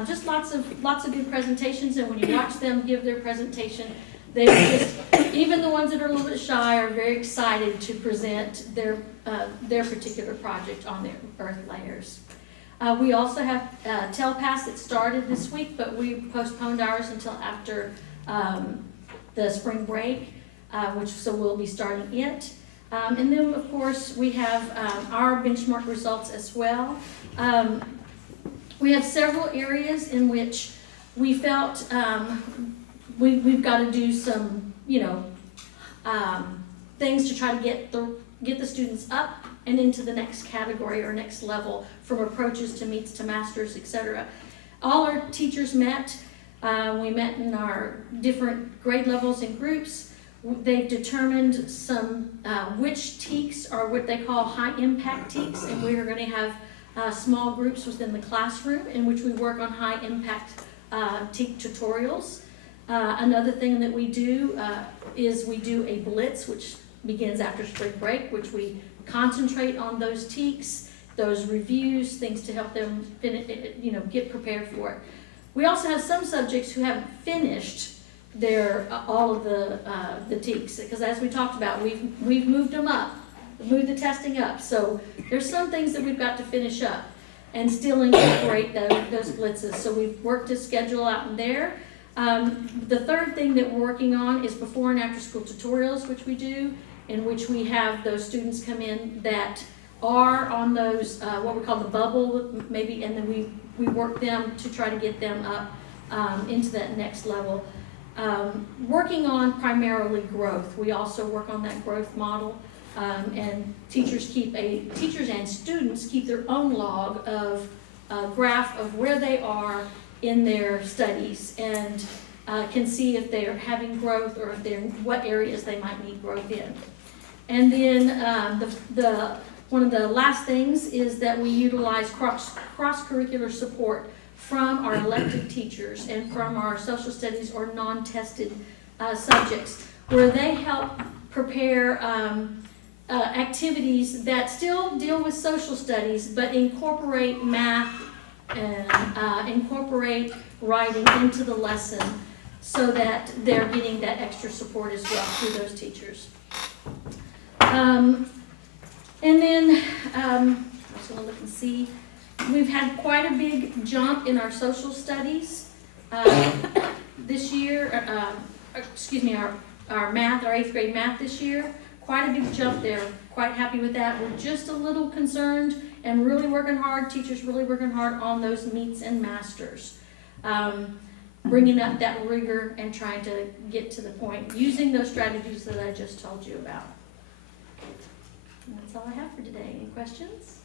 Just lots of good presentations, and when you watch them give their presentation, they just, even the ones that are a little bit shy, are very excited to present their particular project on their earth layers. We also have Telepass that started this week, but we postponed ours until after the spring break, so we'll be starting it. And then, of course, we have our benchmark results as well. We have several areas in which we felt we've got to do some, things to try to get the students up and into the next category or next level, from approaches to meets to masters, etc. All our teachers met. We met in our different grade levels and groups. They've determined some which TEKs are what they call high impact TEKs, and we are going to have small groups within the classroom in which we work on high impact TEK tutorials. Another thing that we do is we do a blitz, which begins after spring break, which we concentrate on those TEKs, those reviews, things to help them get prepared for it. We also have some subjects who haven't finished all of the TEKs, because as we talked about, we've moved them up, moved the testing up. So there's some things that we've got to finish up and still incorporate those blitzes. So we've worked to schedule out in there. The third thing that we're working on is before and after school tutorials, which we do, in which we have those students come in that are on those, what we call the bubble, maybe, and then we work them to try to get them up into that next level. Working on primarily growth. We also work on that growth model, and teachers and students keep their own log of graph of where they are in their studies, and can see if they're having growth or if what areas they might need growth in. And then one of the last things is that we utilize cross-curricular support from our elective teachers and from our social studies or non-tested subjects, where they help prepare activities that still deal with social studies but incorporate math and incorporate writing into the lesson, so that they're getting that extra support as well through those teachers. And then I was going to look and see. We've had quite a big jump in our social studies this year. Our math, our 8th grade math this year. Quite a big jump there. Quite happy with that. We're just a little concerned and really working hard. Teachers really working hard on those meets and masters. Bringing up that rigor and trying to get to the point using those strategies that I just told you about. And that's all I have for today. Any questions?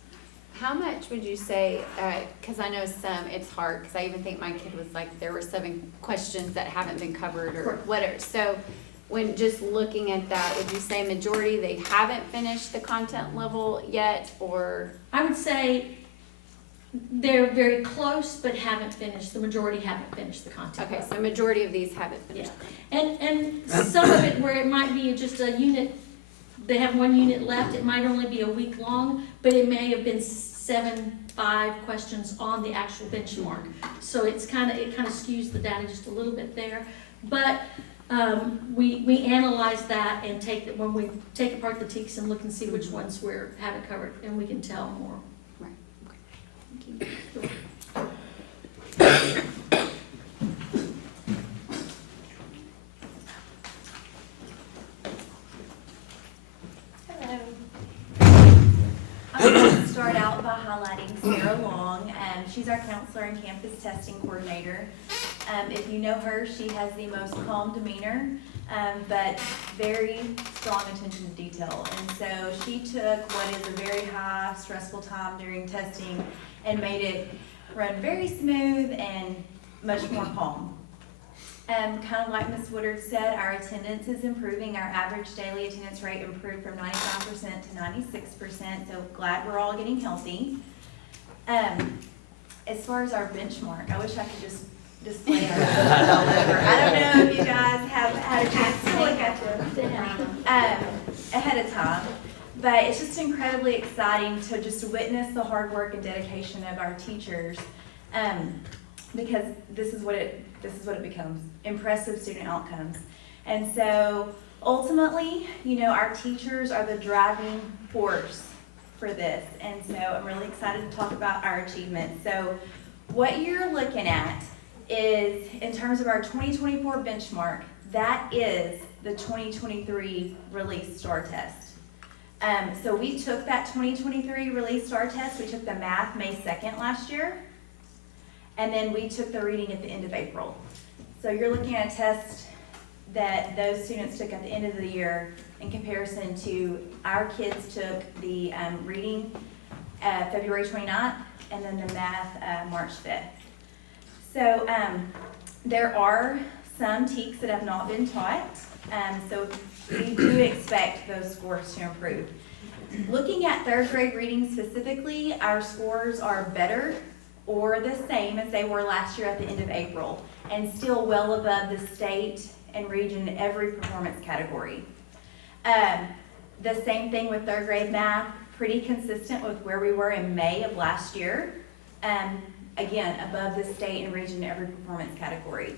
How much would you say, because I know it's hard, because I even think my kid was like, there were 7 questions that haven't been covered or Correct. whatever. So when just looking at that, would you say majority, they haven't finished the content level yet, or? I would say they're very close, but haven't finished, the majority haven't finished the content. Okay, so majority of these haven't finished. Yeah. And some of it where it might be just a unit, they have 1 unit left, it might only be a week long, but it may have been 5 questions on the actual benchmark. So it kind of skews the data just a little bit there. But we analyze that and when we take apart the TEKS and look and see which ones we haven't covered, and we can tell more. Right, okay, thank you. Hello. I'm going to start out by highlighting Sarah Long. She's our counselor and campus testing coordinator. If you know her, she has the most calm demeanor, but very strong attention to detail. And so she took what is a very high, stressful time during testing and made it run very smooth and much more calm. Kind of like Ms. Woodard said, our attendance is improving. Our average daily attendance rate improved from 95% to 96%, so glad we're all getting healthy. As far as our benchmark, I wish I could just display our all over. I don't know if you guys have had a chance to look at them ahead of time, but it's just incredibly exciting to just witness the hard work and dedication of our teachers, because this is what it becomes, impressive student outcomes. And so ultimately, our teachers are the driving force for this. And so I'm really excited to talk about our achievements. So what you're looking at is, in terms of our 2024 benchmark, that is the 2023 Release STAR test. So we took that 2023 Release STAR test, we took the math May 2nd last year, and then we took the reading at the end of April. So you're looking at a test that those students took at the end of the year in comparison to our kids took the reading February 29th and then the math March 5th. So there are some TEKS that have not been taught, so we do expect those scores to improve. Looking at 3rd grade reading specifically, our scores are better or the same as they were last year at the end of April, and still well above the state and region in every performance category. The same thing with 3rd grade math, pretty consistent with where we were in May of last year. Again, above the state and region in every performance category.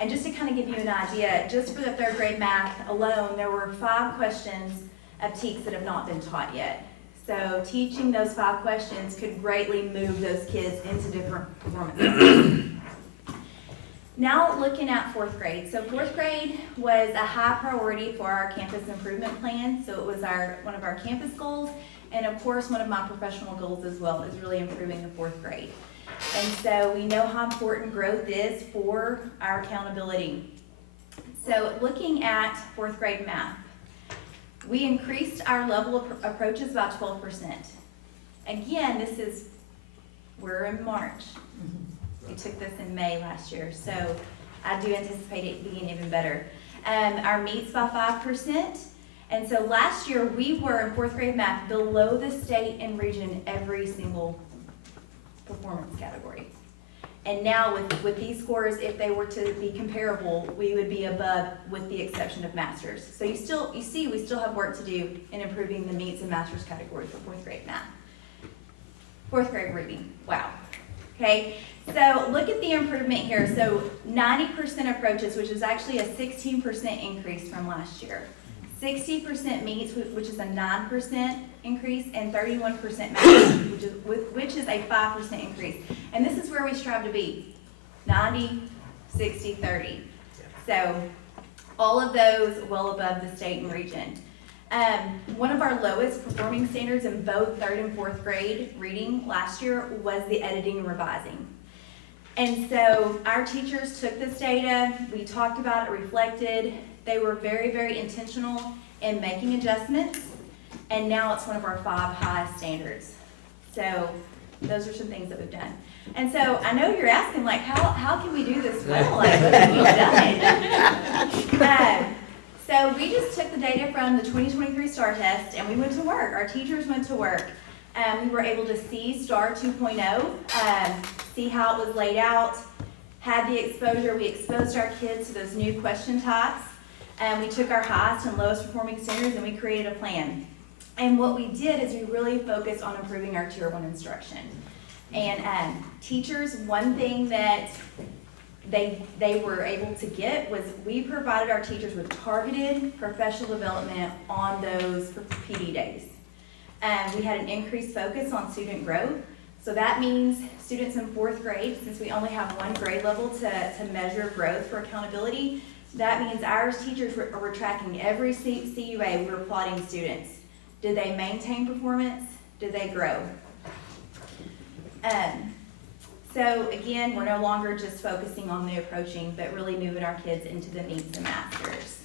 And just to kind of give you an idea, just for the 3rd grade math alone, there were 5 questions of TEKS that have not been taught yet. So teaching those 5 questions could greatly move those kids into different performance levels. Now looking at 4th grade. So 4th grade was a high priority for our campus improvement plan. So it was one of our campus goals, and of course one of my professional goals as well is really improving the 4th grade. And so we know how important growth is for our accountability. So looking at 4th grade math, we increased our level of approaches about 12%. Again, we're in March. We took this in May last year, so I do anticipate it being even better. Our meets by 5%. And so last year we were in 4th grade math below the state and region every single performance category. And now with these scores, if they were to be comparable, we would be above with the exception of masters. So you see we still have work to do in improving the meets and masters category for 4th grade math. 4th grade reading, wow. Okay, so look at the improvement here. So 90% approaches, which is actually a 16% increase from last year. 60% meets, which is a 9% increase, and 31% masters, which is a 5% increase. And this is where we strive to be, 90, 60, 30. So all of those well above the state and region. One of our lowest performing standards in both 3rd and 4th grade reading last year was the editing and revising. And so our teachers took this data, we talked about it, reflected. They were very, very intentional in making adjustments. and now it's one of our 5 highest standards. So those are some things that we've done. And so I know you're asking, like, how can we do this well? Like, what have we done? So we just took the data from the 2023 STAR test and we went to work. Our teachers went to work. We were able to see STAR 2.0, see how it was laid out, had the exposure. We exposed our kids to those new question types. We took our highest and lowest performing standards and we created a plan. And what we did is we really focused on improving our Tier 1 instruction. And teachers, one thing that they were able to get was we provided our teachers with targeted professional development on those PD days. We had an increased focus on student growth. So that means students in 4th grade, since we only have 1 grade level to measure growth for accountability, that means our teachers were tracking every CUA. We were plotting students. Did they maintain performance? Did they grow? So again, we're no longer just focusing on the approaching, but really moving our kids into the meets and masters.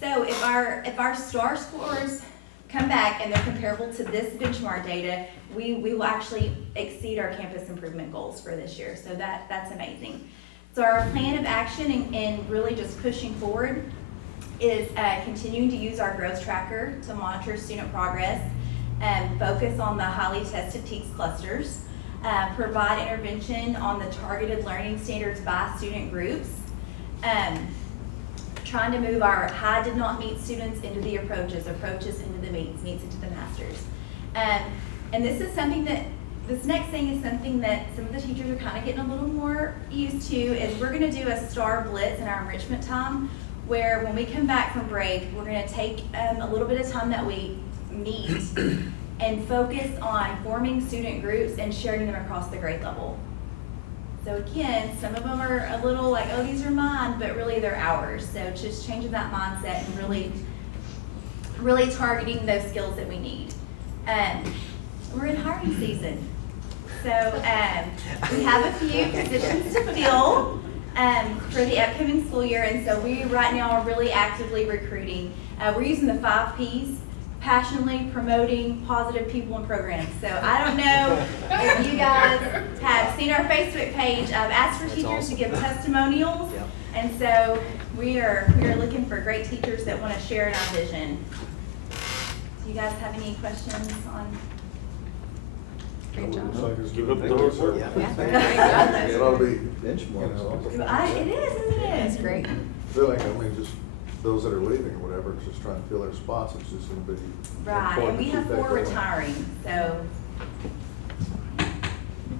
So if our STAR scores come back and they're comparable to this benchmark data, we will actually exceed our campus improvement goals for this year. So that's amazing. So our plan of action and really just pushing forward is continuing to use our growth tracker to monitor student progress and focus on the highly tested TEKS clusters, provide intervention on the targeted learning standards by student groups, trying to move our high did not meet students into the approaches into the meets into the masters. And this is something that, this next thing is something that some of the teachers are kind of getting a little more used to, is we're gonna do a STAR blitz in our enrichment time, where when we come back from break, we're gonna take a little bit of time that we meet and focus on forming student groups and sharing them across the grade level. So again, some of them are a little like, oh, these are mine, but really they're ours. So just changing that mindset and really targeting those skills that we need. We're in hiring season. So we have a few positions to fill for the upcoming school year, and so we right now are really actively recruiting. We're using the 5 Ps. Passionately promoting positive people and programs. So I don't know if you guys have seen our Facebook page. I've asked for teachers to give testimonials, and so we are looking for great teachers that want to share in our vision. Do you guys have any questions on? Great job. Keep up the hard work. It ought to be benchmarks. It is, isn't it? It's great. Feel like, I mean, just those that are leaving or whatever, just trying to fill their spots, it's just gonna be. Right, and important we to have keep that 4 going. retiring, so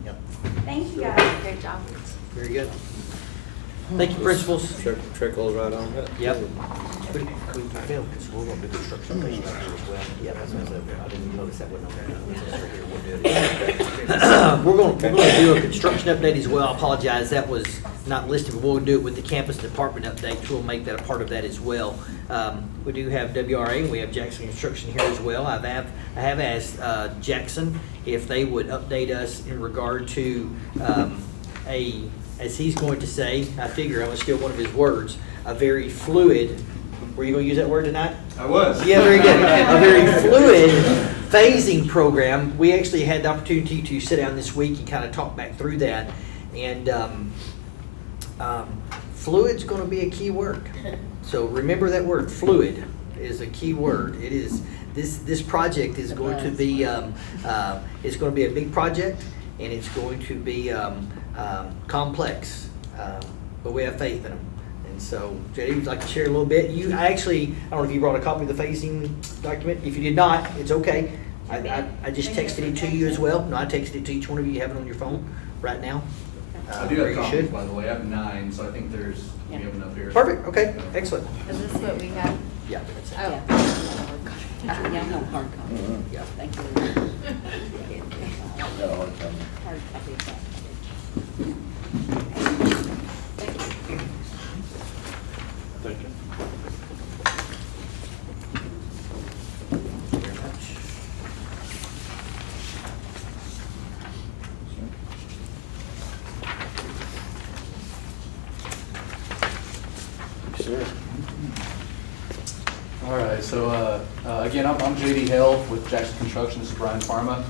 Yep. thank you guys. Great job. Very good. Thank you, principals. Trickles right on. Yep. We're gonna do a construction update as well. I apologize, that was not listed, but we'll do it with the campus department updates. We'll make that a part of that as well. We do have WRA, and we have Jackson Construction here as well. I have asked Jackson if they would update us in regard to as he's going to say, I figure I'm gonna steal one of his words, a very fluid, were you gonna use that word tonight? I was. Yeah, very good. A very fluid phasing program. We actually had the opportunity to sit down this week and kind of talk back through that. And fluid's gonna be a key word. So remember that word, fluid is a key word. It is, this project is going to be, it's gonna be a big project, and it's going to be complex, but we have faith in them. And so, Jay, would you like to share a little bit? I don't know if you brought a copy of the phasing document. If you did not, it's okay. I just texted it to you as well. No, I texted it to each one of you. You have it on your phone right now. I do have You copies, should. by the way. I have 9, so I think we have enough here. Perfect, okay, excellent. Is this what we have? Yeah. Oh. Yeah, no, hard copy. Yeah. Thank you. Hard copy of that. Thank you. Very much. Sure. All right, so again, I'm JD Hill with Jackson Construction. This is Brian Pharma.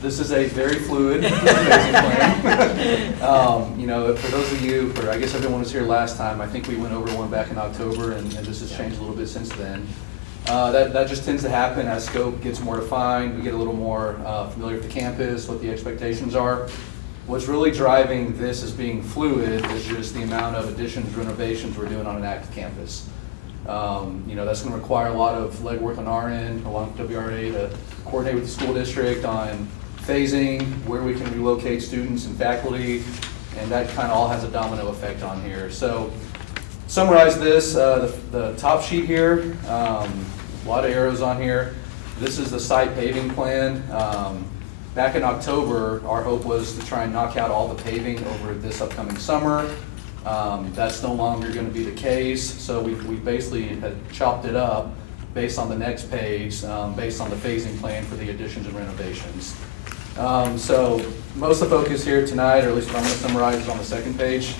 This is a very fluid phasing plan. You know, for those of you, or I guess everyone was here last time, I think we went over one back in October, and this has changed a little bit since then. That just tends to happen as scope gets more defined. We get a little more familiar with the campus, what the expectations are. What's really driving this as being fluid is just the amount of additions, renovations we're doing on an active campus. You know, that's going to require a lot of legwork on our end, along with WRA, to coordinate with the school district on phasing, where we can relocate students and faculty, and that kind of all has a domino effect on here. So, summarize this, the top sheet here, a lot of arrows on here. This is the site paving plan. Back in October, our hope was to try and knock out all the paving over this upcoming summer. That's no longer going to be the case, so we basically had chopped it up based on the next page, based on the phasing plan for the additions and renovations. So most of the focus here tonight, or at least what I'm going to summarize, is on the second page.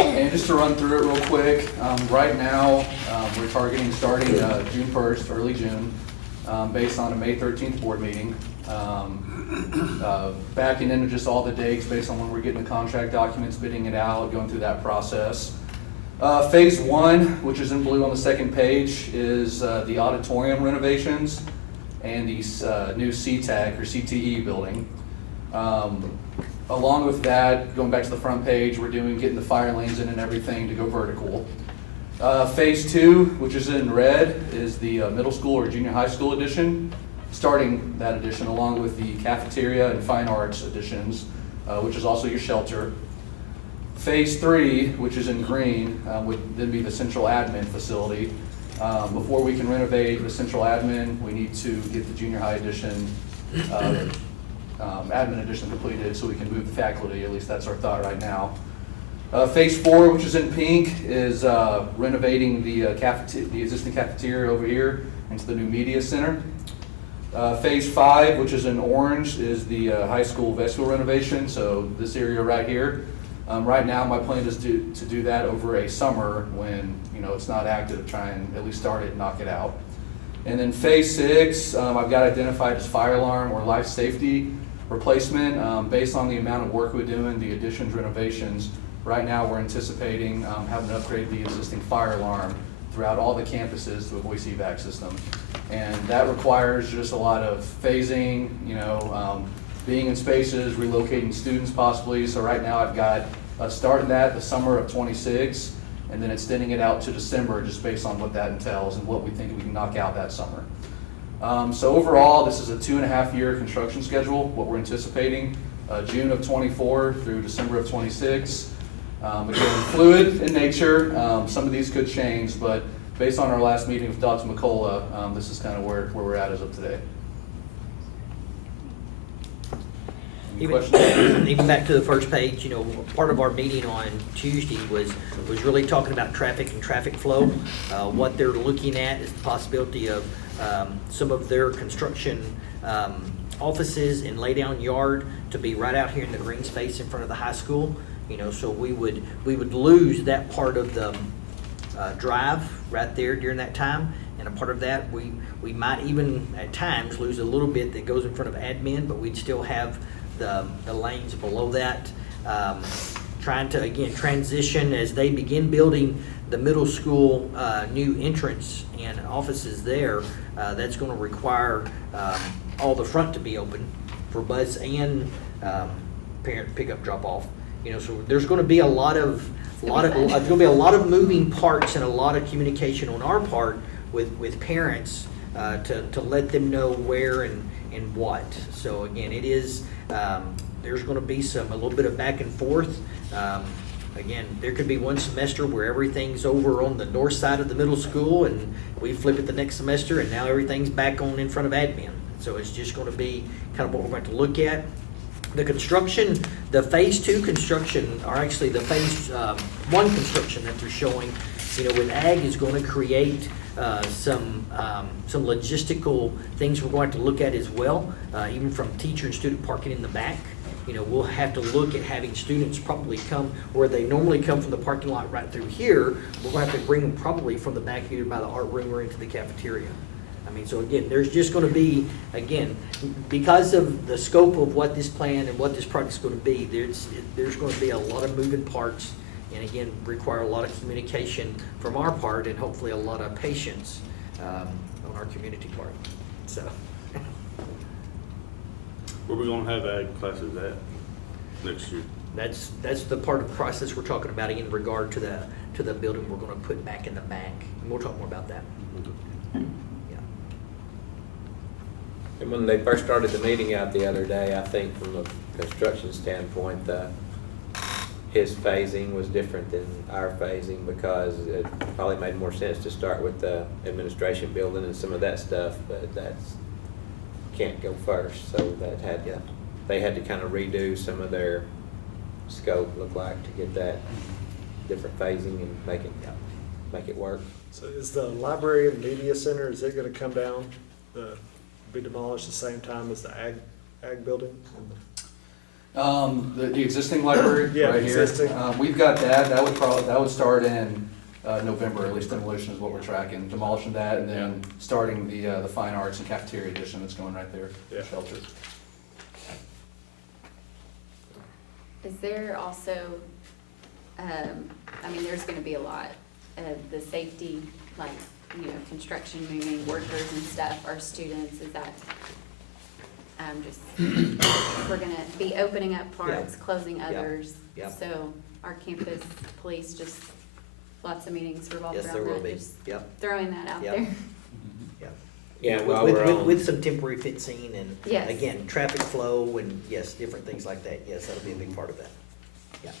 And just to run through it real quick, right now we're targeting starting June 1st, early June, based on a May 13th board meeting. Backing into just all the dates based on when we're getting the contract documents, bidding it out, going through that process. Phase 1, which is in blue on the second page, is the auditorium renovations and the new CTAC or CTE building. Along with that, going back to the front page, we're getting the fire lanes in and everything to go vertical. Phase 2, which is in red, is the middle school or junior high school addition. Starting that addition along with the cafeteria and fine arts additions, which is also your shelter. Phase 3, which is in green, would then be the central admin facility. Before we can renovate the central admin, we need to get the junior high addition, admin addition completed so we can move the faculty, at least that's our thought right now. Phase 4, which is in pink, is renovating the existing cafeteria over here into the new media center. Phase 5, which is in orange, is the high school vestibule renovation, so this area right here. Right now, my plan is to do that over a summer when it's not active, try and at least start it and knock it out. And then Phase 6, I've got identified as fire alarm or life safety replacement. Based on the amount of work we're doing, the additions, renovations, right now we're anticipating having to upgrade the existing fire alarm throughout all the campuses to a voice evac system. And that requires just a lot of phasing, being in spaces, relocating students possibly. So right now I've got starting that the summer of 26 and then extending it out to December just based on what that entails and what we think we can knock out that summer. So overall, this is a 2.5-year construction schedule, what we're anticipating, June of 24 through December of 26. Again, fluid in nature, some of these could change, but based on our last meeting with Dr. McCullough, this is kind of where we're at as of today. Even back to the first page, part of our meeting on Tuesday was really talking about traffic and traffic flow. What they're looking at is the possibility of some of their construction offices and laydown yard to be right out here in the green space in front of the high school. So we would lose that part of the drive right there during that time, and a part of that we might even at times lose a little bit that goes in front of admin, but we'd still have the lanes below that. Trying to again transition as they begin building the middle school new entrance and offices there. That's going to require all the front to be open for bus and parent pickup drop off. So there's going to be a lot of moving parts and a lot of communication on our part with parents to let them know where and what. So again, it is there's going to be a little bit of back and forth. Again, there could be one semester where everything's over on the north side of the middle school, and we flip it the next semester, and now everything's back on in front of admin. So it's just going to be kind of what we're going to look at. The construction, the Phase 2 construction, or actually the Phase 1 construction that they're showing, with ag is going to create some logistical things we're going to look at as well, even from teacher and student parking in the back. we'll have to look at having students probably come, where they normally come from the parking lot right through here, we're gonna have to bring them probably from the back either by the art room or into the cafeteria. I mean, so again, there's just gonna be, again, because of the scope of what this plan and what this project's gonna be, there's gonna be a lot of moving parts, and again, require a lot of communication from our part, and hopefully a lot of patience on our community part, so. Where we gonna have ag classes at next year? That's the part of the process we're talking about in regard to the building we're gonna put back in the back, and we'll talk more about that. Yeah. And when they first started the meeting out the other day, I think from a construction standpoint, his phasing was different than our phasing, because it probably made more sense to start with the administration building and some of that stuff, but that's can't go first, so they had to kind of redo some of their scope, look like, to get that different phasing and make it work. So is the library and media center, is it gonna come down, be demolished the same time as the ag building? The existing library Yeah, right here. existing. We've got that would start in November, at least demolition is what we're tracking, demolishing that, and then starting the fine arts and cafeteria addition that's going right there, Yeah. shelter. Is there also, I mean, there's gonna be a lot of the safety, like, construction moving workers and stuff, our students, is that, we're gonna be opening up parts, closing others. Yeah. So our campus police, just lots of meetings revolved Yes, around there will that, be. just Yep. throwing that out Yep. there. Yeah, With- while with- we're with- on- With some temporary fencing and, Yes. again, traffic flow and, yes, different things like that, yes, that'll be a big part of that. Yeah.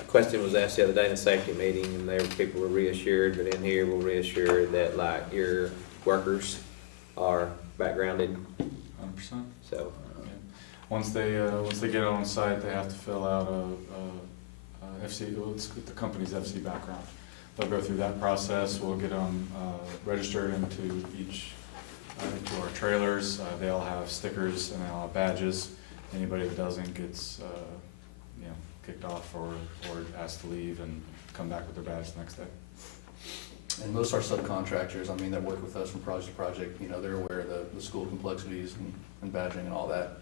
A question was asked the other day in a safety meeting, and people were reassured, but in here we're reassured that like your workers are backgrounded, 100%. so. Once they get on site, they have to fill out a FC, well, it's the company's FC background. They'll go through that process. We'll get them registered into our trailers. They all have stickers and they all have badges. Anybody that doesn't gets kicked off or asked to leave and come back with their badge the next day. And most of our subcontractors, I mean, that work with us from project to project, they're aware of the school complexities and badging and all that.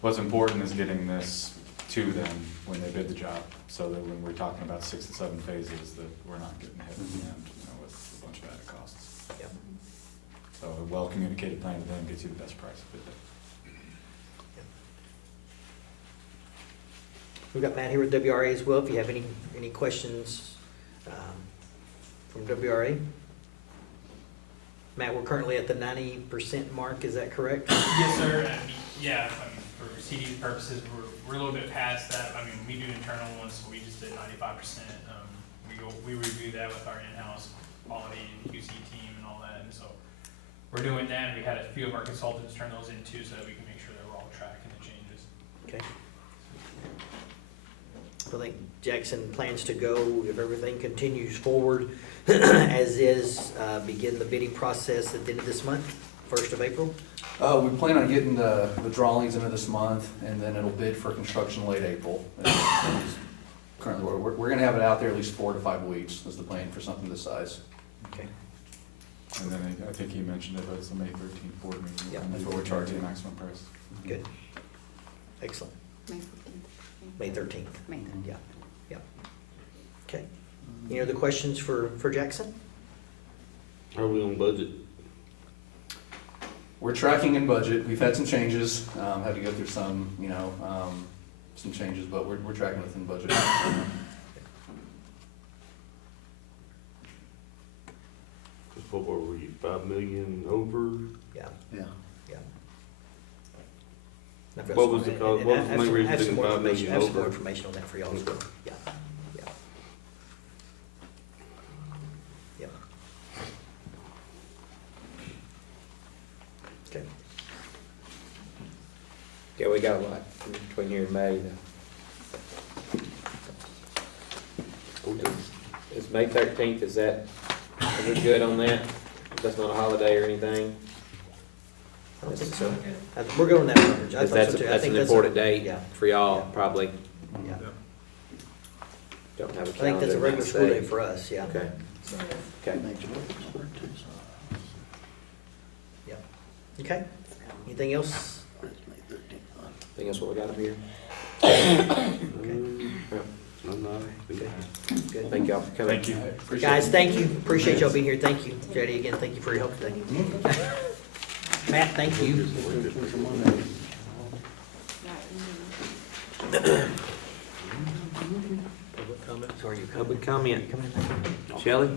What's important is getting this to them when they bid the job, so that when we're talking about 6 to 7 phases, that we're not getting hit at the end, with a bunch of added costs. Yep. So a well-communicated plan to them gets you the best price of bid. We've got Matt here with WRA as well, if you have any questions from WRA. Matt, we're currently at the 90% mark, is that correct? Yes, sir. For CD purposes, we're a little bit past that. I mean, we do internal ones, so we just did 95%. We review that with our in-house quality and QC team and all that, and so we're doing that. And we had a few of our consultants turn those in too, so that we can make sure that we're all tracking the changes. Okay. I think Jackson plans to go, if everything continues forward as is, begin the bidding process at the end of this month, 1st of April. We plan on getting the drawings into this month, and then it'll bid for construction late April. Currently, we're gonna have it out there at least 4 to 5 weeks, is the plan for something this size. Okay. And then I think he mentioned it, but it's the May 13th board meeting. Yeah. That's what we're charging the maximum price. Good. Excellent. May 13th. May 13th. Yeah, yeah. Okay. Any other questions for Jackson? How are we on budget? We're tracking in budget. We've had some changes, had to go through some changes, but we're tracking within budget. What were you, 5 million over? Yeah. Yeah. Yeah. What was the cause? What was the main reason I have some thinking more 5 information, million I have some more over? information on that for y'all as well. Yeah, yeah. Yeah. Okay. Yeah, we got a lot between here and May. Is May 13th, is we good on that? That's not a holiday or anything? I don't think so. We're going that coverage. I Because thought so too. I that's think an that's important a- date Yeah, for y'all, Yeah. probably. yeah. Don't have a I think that's a calendar regular that school day day. for us, yeah. Okay, okay. Yeah. Okay. Anything else? Anything else what we got up here? Okay. Good. Thank y'all for coming. Thank you. Guys, thank you. Appreciate y'all being here. Thank you. Jody, again, thank you for your help today. Matt, thank you. Public comments? Sorry, you Public comment. Shelley,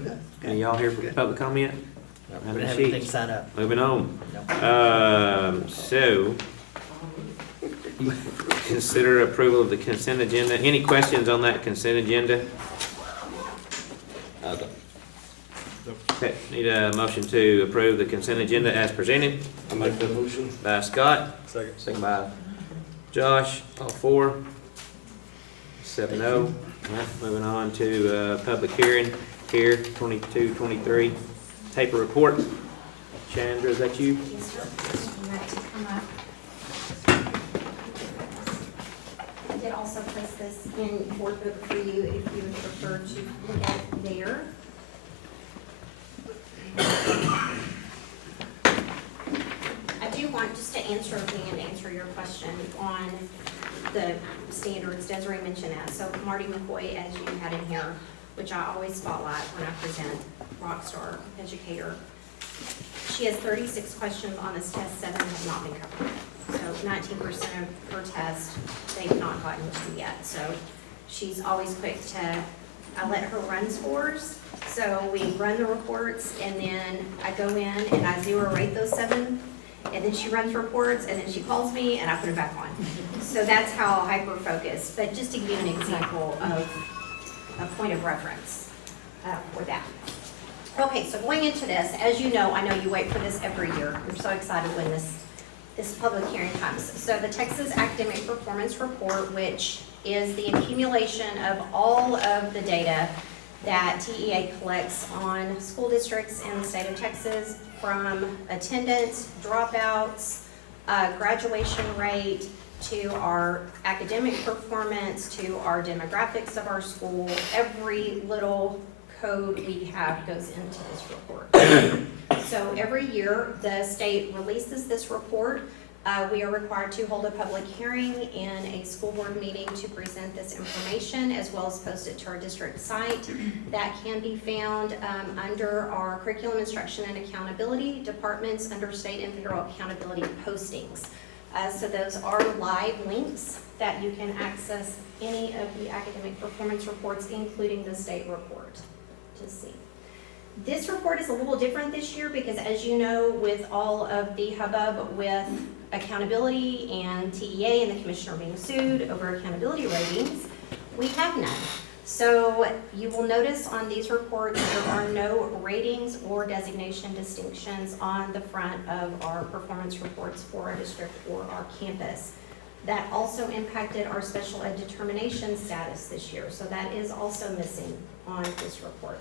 any y'all here for public comment? We Have don't any have anything sheets? signed up. Moving on. So, consider approval of the consent agenda. Any questions on that consent agenda? Okay, need a motion to approve the consent agenda as presented. I make that motion. By Scott, Second. second by Josh, all four. 7-0. All right, moving on to, public hearing here, 22-23. Taper report. Chandra, is that you? Yes, sir. You might to come up. I did also place this in board book for you if you would prefer to look at it there. I do want just to answer your question on the standards Desiree mentioned that. So Marty McCoy, as you had in here, which I always spotlight when I present, rockstar educator. She has 36 questions on this test, 7 have not been covered. So 19% of her test, they've not gotten to yet. So she's always quick to, I let her run scores. So we run the reports and then I go in and I zero rate those 7. And then she runs reports and then she calls me and I put it back on. So that's how hyper-focused. But just to give you an example of a point of reference for that. Okay, so going into this, as you know, I know you wait for this every year. I'm so excited when this public hearing comes. So the Texas Academic Performance Report, which is the accumulation of all of the data that TEA collects on school districts in the state of Texas, from attendance, dropouts, graduation rate, to our academic performance, to our demographics of our school. Every little code we have goes into this report. So every year, the state releases this report. We are required to hold a public hearing and a school board meeting to present this information, as well as post it to our district site. That can be found under our curriculum instruction and accountability departments under state and federal accountability postings. So those are live links that you can access any of the academic performance reports, including the state report, to see. This report is a little different this year because, as you know, with all of the hubbub with accountability and TEA and the commissioner being sued over accountability ratings, we have none. So you will notice on these reports there are no ratings or designation distinctions on the front of our performance reports for our district or our campus. That also impacted our special ed determination status this year. So that is also missing on this report,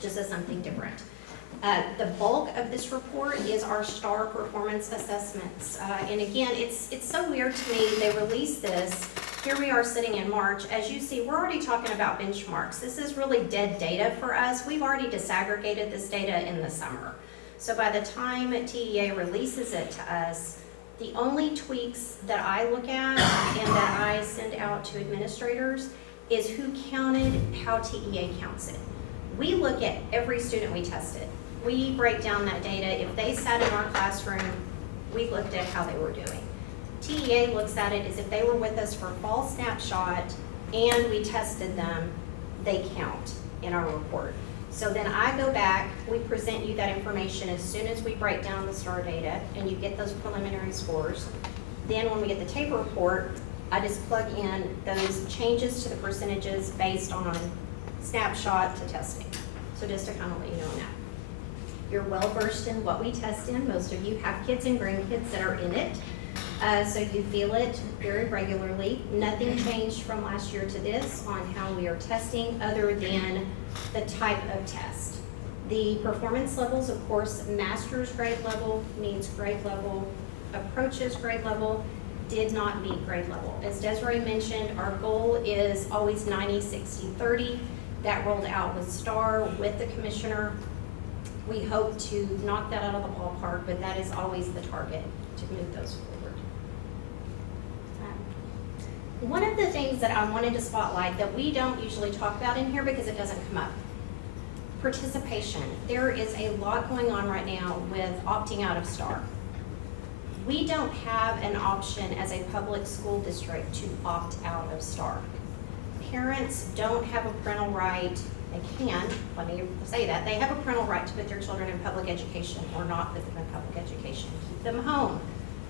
just as something different. The bulk of this report is our STAR performance assessments. And again, it's so weird to me, they released this. Here we are sitting in March. As you see, we're already talking about benchmarks. This is really dead data for us. We've already disaggregated this data in the summer. So by the time TEA releases it to us, the only tweaks that I look at and that I send out to administrators is who counted, how TEA counts it. We look at every student we tested. We break down that data. If they sat in our classroom, we looked at how they were doing. TEA looks at it as if they were with us for fall snapshot and we tested them, they count in our report. So then I go back, we present you that information as soon as we break down the STAR data and you get those preliminary scores. Then when we get the taper report, I just plug in those changes to the percentages based on snapshot to testing. So just to kind of let you know that. You're well versed in what we test in. Most of you have kids and grandkids that are in it. So you feel it very regularly. Nothing changed from last year to this on how we are testing other than the type of test. The performance levels, of course, master's grade level means grade level, approaches grade level, did not meet grade level. As Desiree mentioned, our goal is always 90, 60, 30. That rolled out with STAR, with the commissioner. We hope to knock that out of the ballpark, but that is always the target, to move those forward. One of the things that I wanted to spotlight that we don't usually talk about in here because it doesn't come up, participation. There is a lot going on right now with opting out of STAR. We don't have an option as a public school district to opt out of STAR. Parents don't have a parental right, they can, let me say that, they have a parental right to put their children in public education or not put them in public education. Keep them home,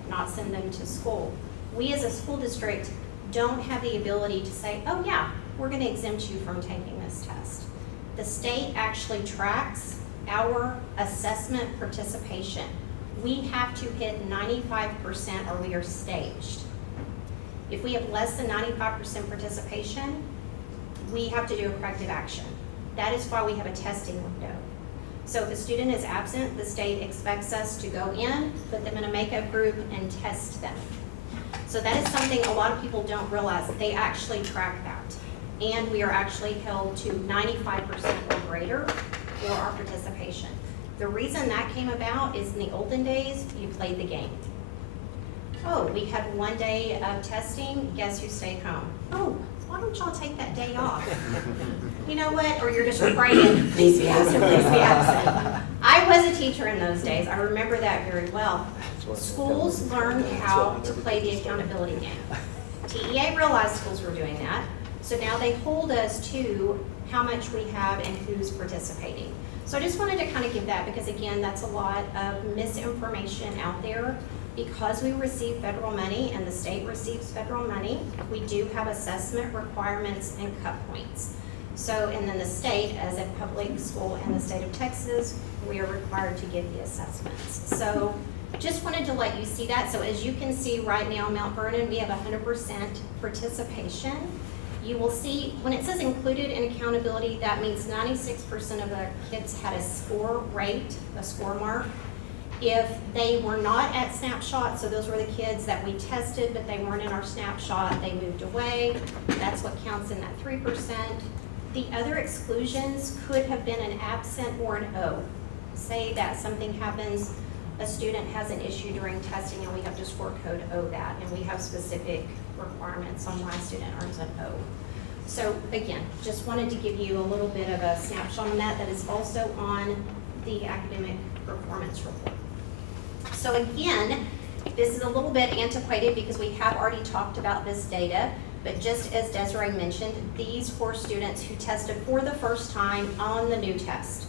not send them to school. We as a school district don't have the ability to say, oh yeah, we're gonna exempt you from taking this test. The state actually tracks our assessment participation. We have to hit 95% or we are staged. If we have less than 95% participation, we have to do a corrective action. That is why we have a testing window. So if a student is absent, the state expects us to go in, put them in a makeup group, and test them. So that is something a lot of people don't realize. They actually track that. And we are actually held to 95% or greater for our participation. The reason that came about is in the olden days, you played the game. Oh, we had one day of testing, guess who stayed home? Oh, why don't y'all take that day off? You know what, or you're just praying, please be absent, please be absent. I was a teacher in those days, I remember that very well. Schools learned how to play the accountability game. TEA realized schools were doing that, so now they hold us to how much we have and who's participating. So I just wanted to kind of give that because again, that's a lot of misinformation out there. Because we receive federal money and the state receives federal money, we do have assessment requirements and cut points. So, and then the state, as a public school in the state of Texas, we are required to give the assessments. So just wanted to let you see that. So as you can see right now, Mount Vernon, we have 100% participation. You will see, when it says included in accountability, that means 96% of the kids had a score rate, a score mark. If they were not at snapshot, so those were the kids that we tested, but they weren't in our snapshot, they moved away, that's what counts in that 3%. The other exclusions could have been an absent or an O. Say that something happens, a student has an issue during testing and we have to score code O that, and we have specific requirements on why a student earns an O. So again, just wanted to give you a little bit of a snapshot on that. That is also on the academic performance report. So again, this is a little bit antiquated because we have already talked about this data, but just as Desiree mentioned, these were students who tested for the first time on the new test.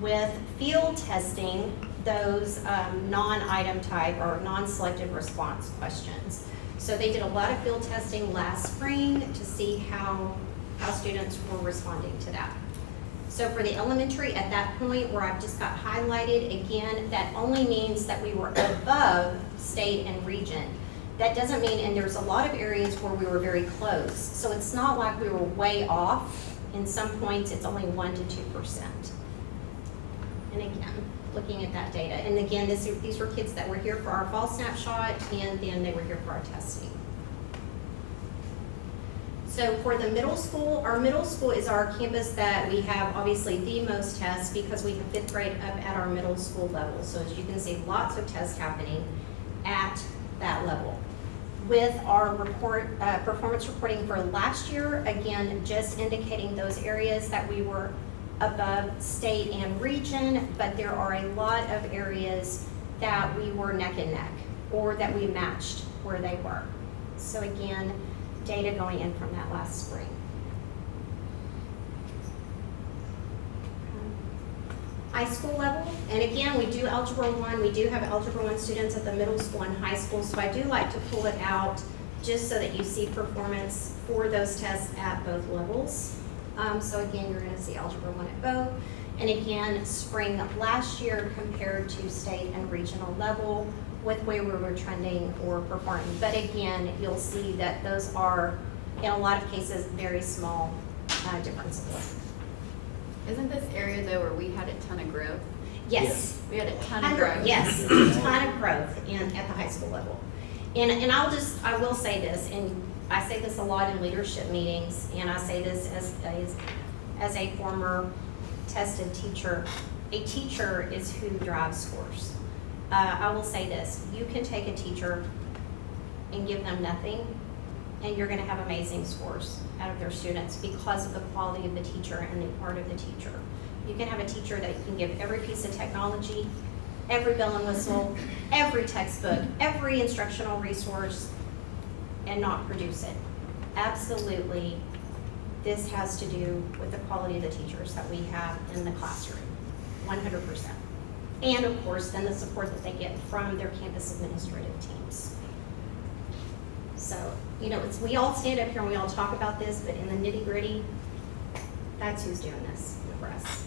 With field testing, those non-item type or non-selected response questions. So they did a lot of field testing last spring to see how students were responding to that. So for the elementary, at that point where I've just got highlighted, again, that only means that we were above state and region. That doesn't mean, and there's a lot of areas where we were very close. So it's not like we were way off. In some points, it's only 1 to 2%. And again, looking at that data. And again, these were kids that were here for our fall snapshot, and then they were here for our testing. So for the middle school, our middle school is our campus that we have obviously the most tests because we have 5th grade up at our middle school level. So as you can see, lots of tests happening at that level. With our report, performance reporting for last year, again, just indicating those areas that we were above state and region, but there are a lot of areas that we were neck and neck or that we matched where they were. So again, data going in from that last spring. High school level, and again, we do Algebra 1, we do have Algebra 1 students at the middle school and high school, so I do like to pull it out just so that you see performance for those tests at both levels. So again, you're gonna see Algebra 1 at both, and again, spring of last year compared to state and regional level with where we were trending or performing. But again, you'll see that those are, in a lot of cases, very small differences. Isn't this area area though where we had a ton of growth? Yes. We had a ton of growth. Yes, a ton of growth at the high school level. And I will say this, and I say this a lot in leadership meetings, and I say this as a former tested teacher. A teacher is who drives scores. I will say this, you can take a teacher and give them nothing, and you're gonna have amazing scores out of their students because of the quality of the teacher and the art of the teacher. You can have a teacher that you can give every piece of technology, every bell and whistle, every textbook, every instructional resource, and not produce it. Absolutely, this has to do with the quality of the teachers that we have in the classroom, 100%. And of course, then the support that they get from their campus administrative teams. So, we all stand up here and we all talk about this, but in the nitty gritty, that's who's doing this for us.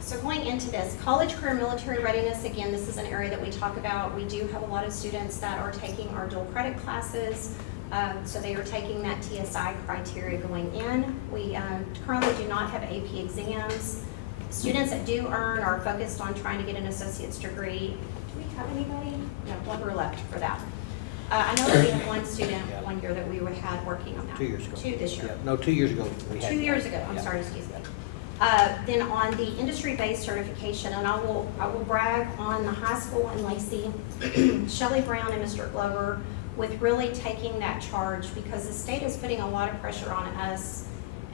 So going into this, college career military readiness, again, this is an area that we talk about. We do have a lot of students that are taking our dual credit classes. So they are taking that TSI criteria going in. We currently do not have AP exams. Students that do earn are focused on trying to get an associate's degree. Do we have anybody? No, one we're left for that. I know that we have one student one year that we had working on that. 2 years ago. Two this year. Yeah, no, 2 years ago. We had 2 years ago, I'm Yeah. sorry, excuse me. Then on the industry-based certification, and I will brag on the high school in Lacey, Shelley Brown and Mr. Glover, with really taking that charge, because the state is putting a lot of pressure on us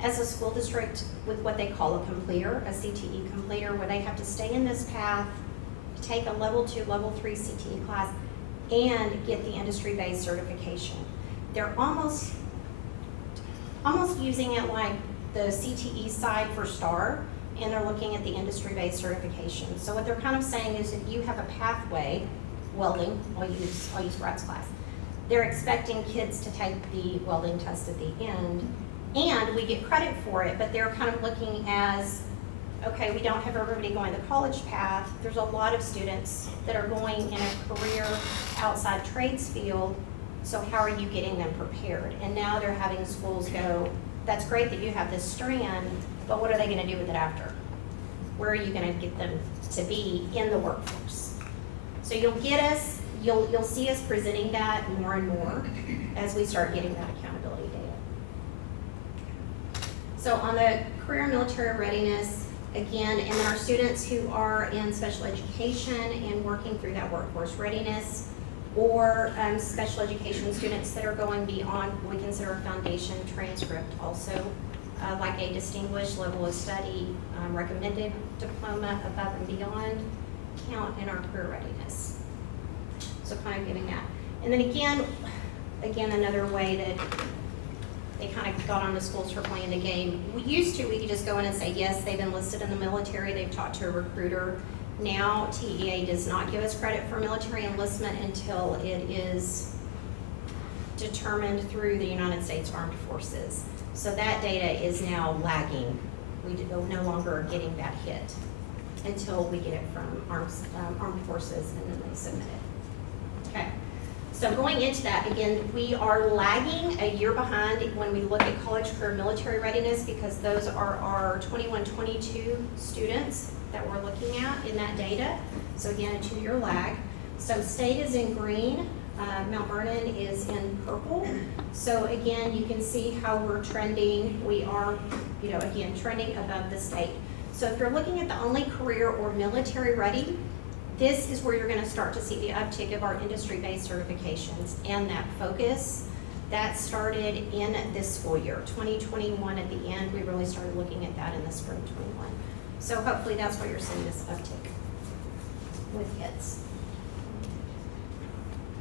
as a school district with what they call a completer, a CTE completer, where they have to stay in this path, take a level 2, level 3 CTE class, and get the industry-based certification. They're almost using it like the CTE side for STAR, and they're looking at the industry-based certification. So what they're kind of saying is if you have a pathway, welding, I'll use Brad's class, they're expecting kids to take the welding test at the end, and we get credit for it, but they're kind of looking as, okay, we don't have everybody going the college path. There's a lot of students that are going in a career outside trades field, so how are you getting them prepared? And now they're having schools go, that's great that you have this strand, but what are they gonna do with it after? Where are you gonna get them to be in the workforce? So you'll see us presenting that more and more as we start getting that accountability data. So on the career military readiness, again, and our students who are in special education and working through that workforce readiness, or special education students that are going beyond what we consider a foundation transcript also, like a distinguished level of study, recommended diploma above and beyond, count in our career readiness. So kind of giving that. And then again, another way that they kind of got on the schools for playing the game. We could just go in and say, yes, they've enlisted in the military, they've talked to a recruiter. Now, TEA does not give us credit for military enlistment until it is determined through the United States Armed Forces. So that data is now lagging. We no longer are getting that hit until we get it from Armed Forces, and then they submit it. Okay. So going into that, again, we are lagging a year behind when we look at college career military readiness, because those are our 21-22 students that we're looking at in that data. So again, a 2-year lag. So state is in green, Mt Vernon is in purple. So again, you can see how we're trending. We are, again, trending above the state. So if you're looking at the only career or military ready, this is where you're gonna start to see the uptick of our industry-based certifications and that focus. That started in this school year, 2021 at the end. We really started looking at that in the spring 21. So hopefully that's where you're seeing this uptick with kids.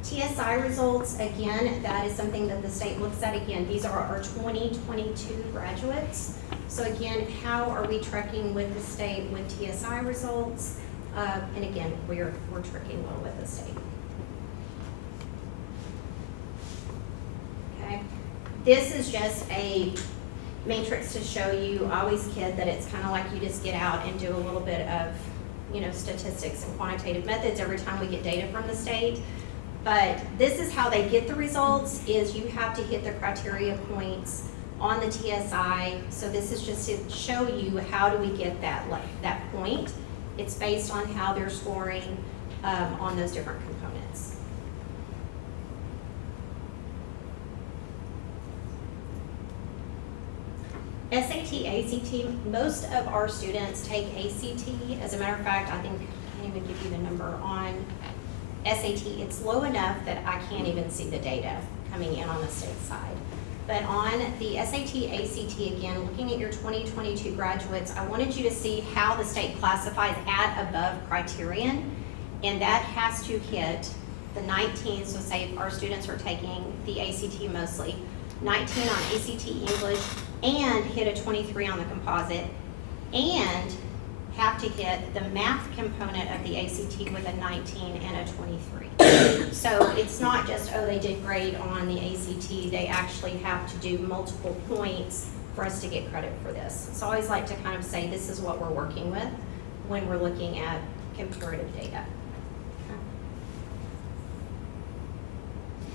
TSI results, again, that is something that the state looks at. Again, these are our 2022 graduates. So again, how are we tracking with the state with TSI results? And again, we're tracking well with the state. Okay, this is just a matrix to show you. I always kid that it's kind of like you just get out and do a little bit of, statistics and quantitative methods every time we get data from the state. But this is how they get the results, is you have to hit the criteria points on the TSI. So this is just to show you how do we get that point. It's based on how they're scoring on those different components. SAT, ACT, most of our students take ACT. As a matter of fact, I think, I can't even give you the number on SAT. It's low enough that I can't even see the data coming in on the state side. But on the SAT, ACT, again, looking at your 2022 graduates, I wanted you to see how the state classifies at above criterion, and that has to hit the 19, so say if our students are taking the ACT mostly, 19 on ACT English, and hit a 23 on the composite, and have to hit the math component of the ACT with a 19 and a 23. So it's not just, oh, they did great on the ACT, they actually have to do multiple points for us to get credit for this. So I always like to kind of say this is what we're working with when we're looking at comparative data.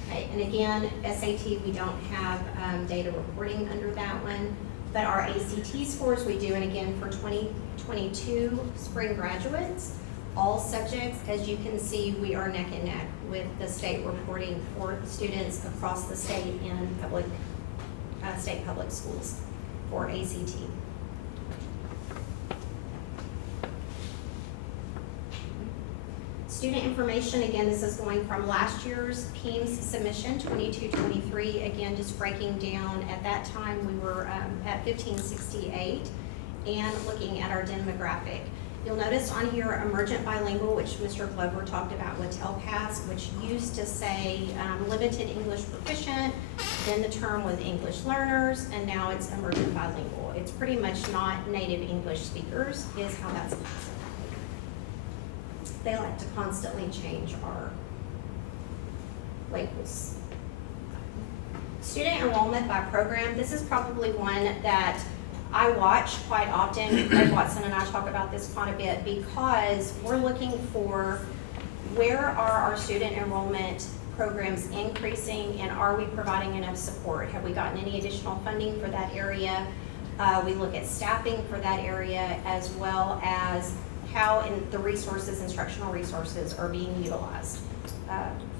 Okay, and again, SAT, we don't have data reporting under that one, but our ACT scores we do, and again, for 2022 spring graduates, all subjects, as you can see, we are neck and neck with the state reporting for students across the state in public, state public schools for ACT. Student information, again, this is going from last year's PEAMS submission, 22-23. Again, just breaking down, at that time we were at 1568, and looking at our demographic. You'll notice on here emergent bilingual, which Mr. Glover talked about with TELPAS, which used to say limited English proficient, then the term was English learners, and now it's emergent bilingual. It's pretty much not native English speakers is how that's classified. They like to constantly change our labels. Student enrollment by program. This is probably one that I watch quite often. Greg Watson and I talk about this quite a bit because we're looking for where are our student enrollment programs increasing, and are we providing enough support? Have we gotten any additional funding for that area? We look at staffing for that area, as well as how the resources, instructional resources, are being utilized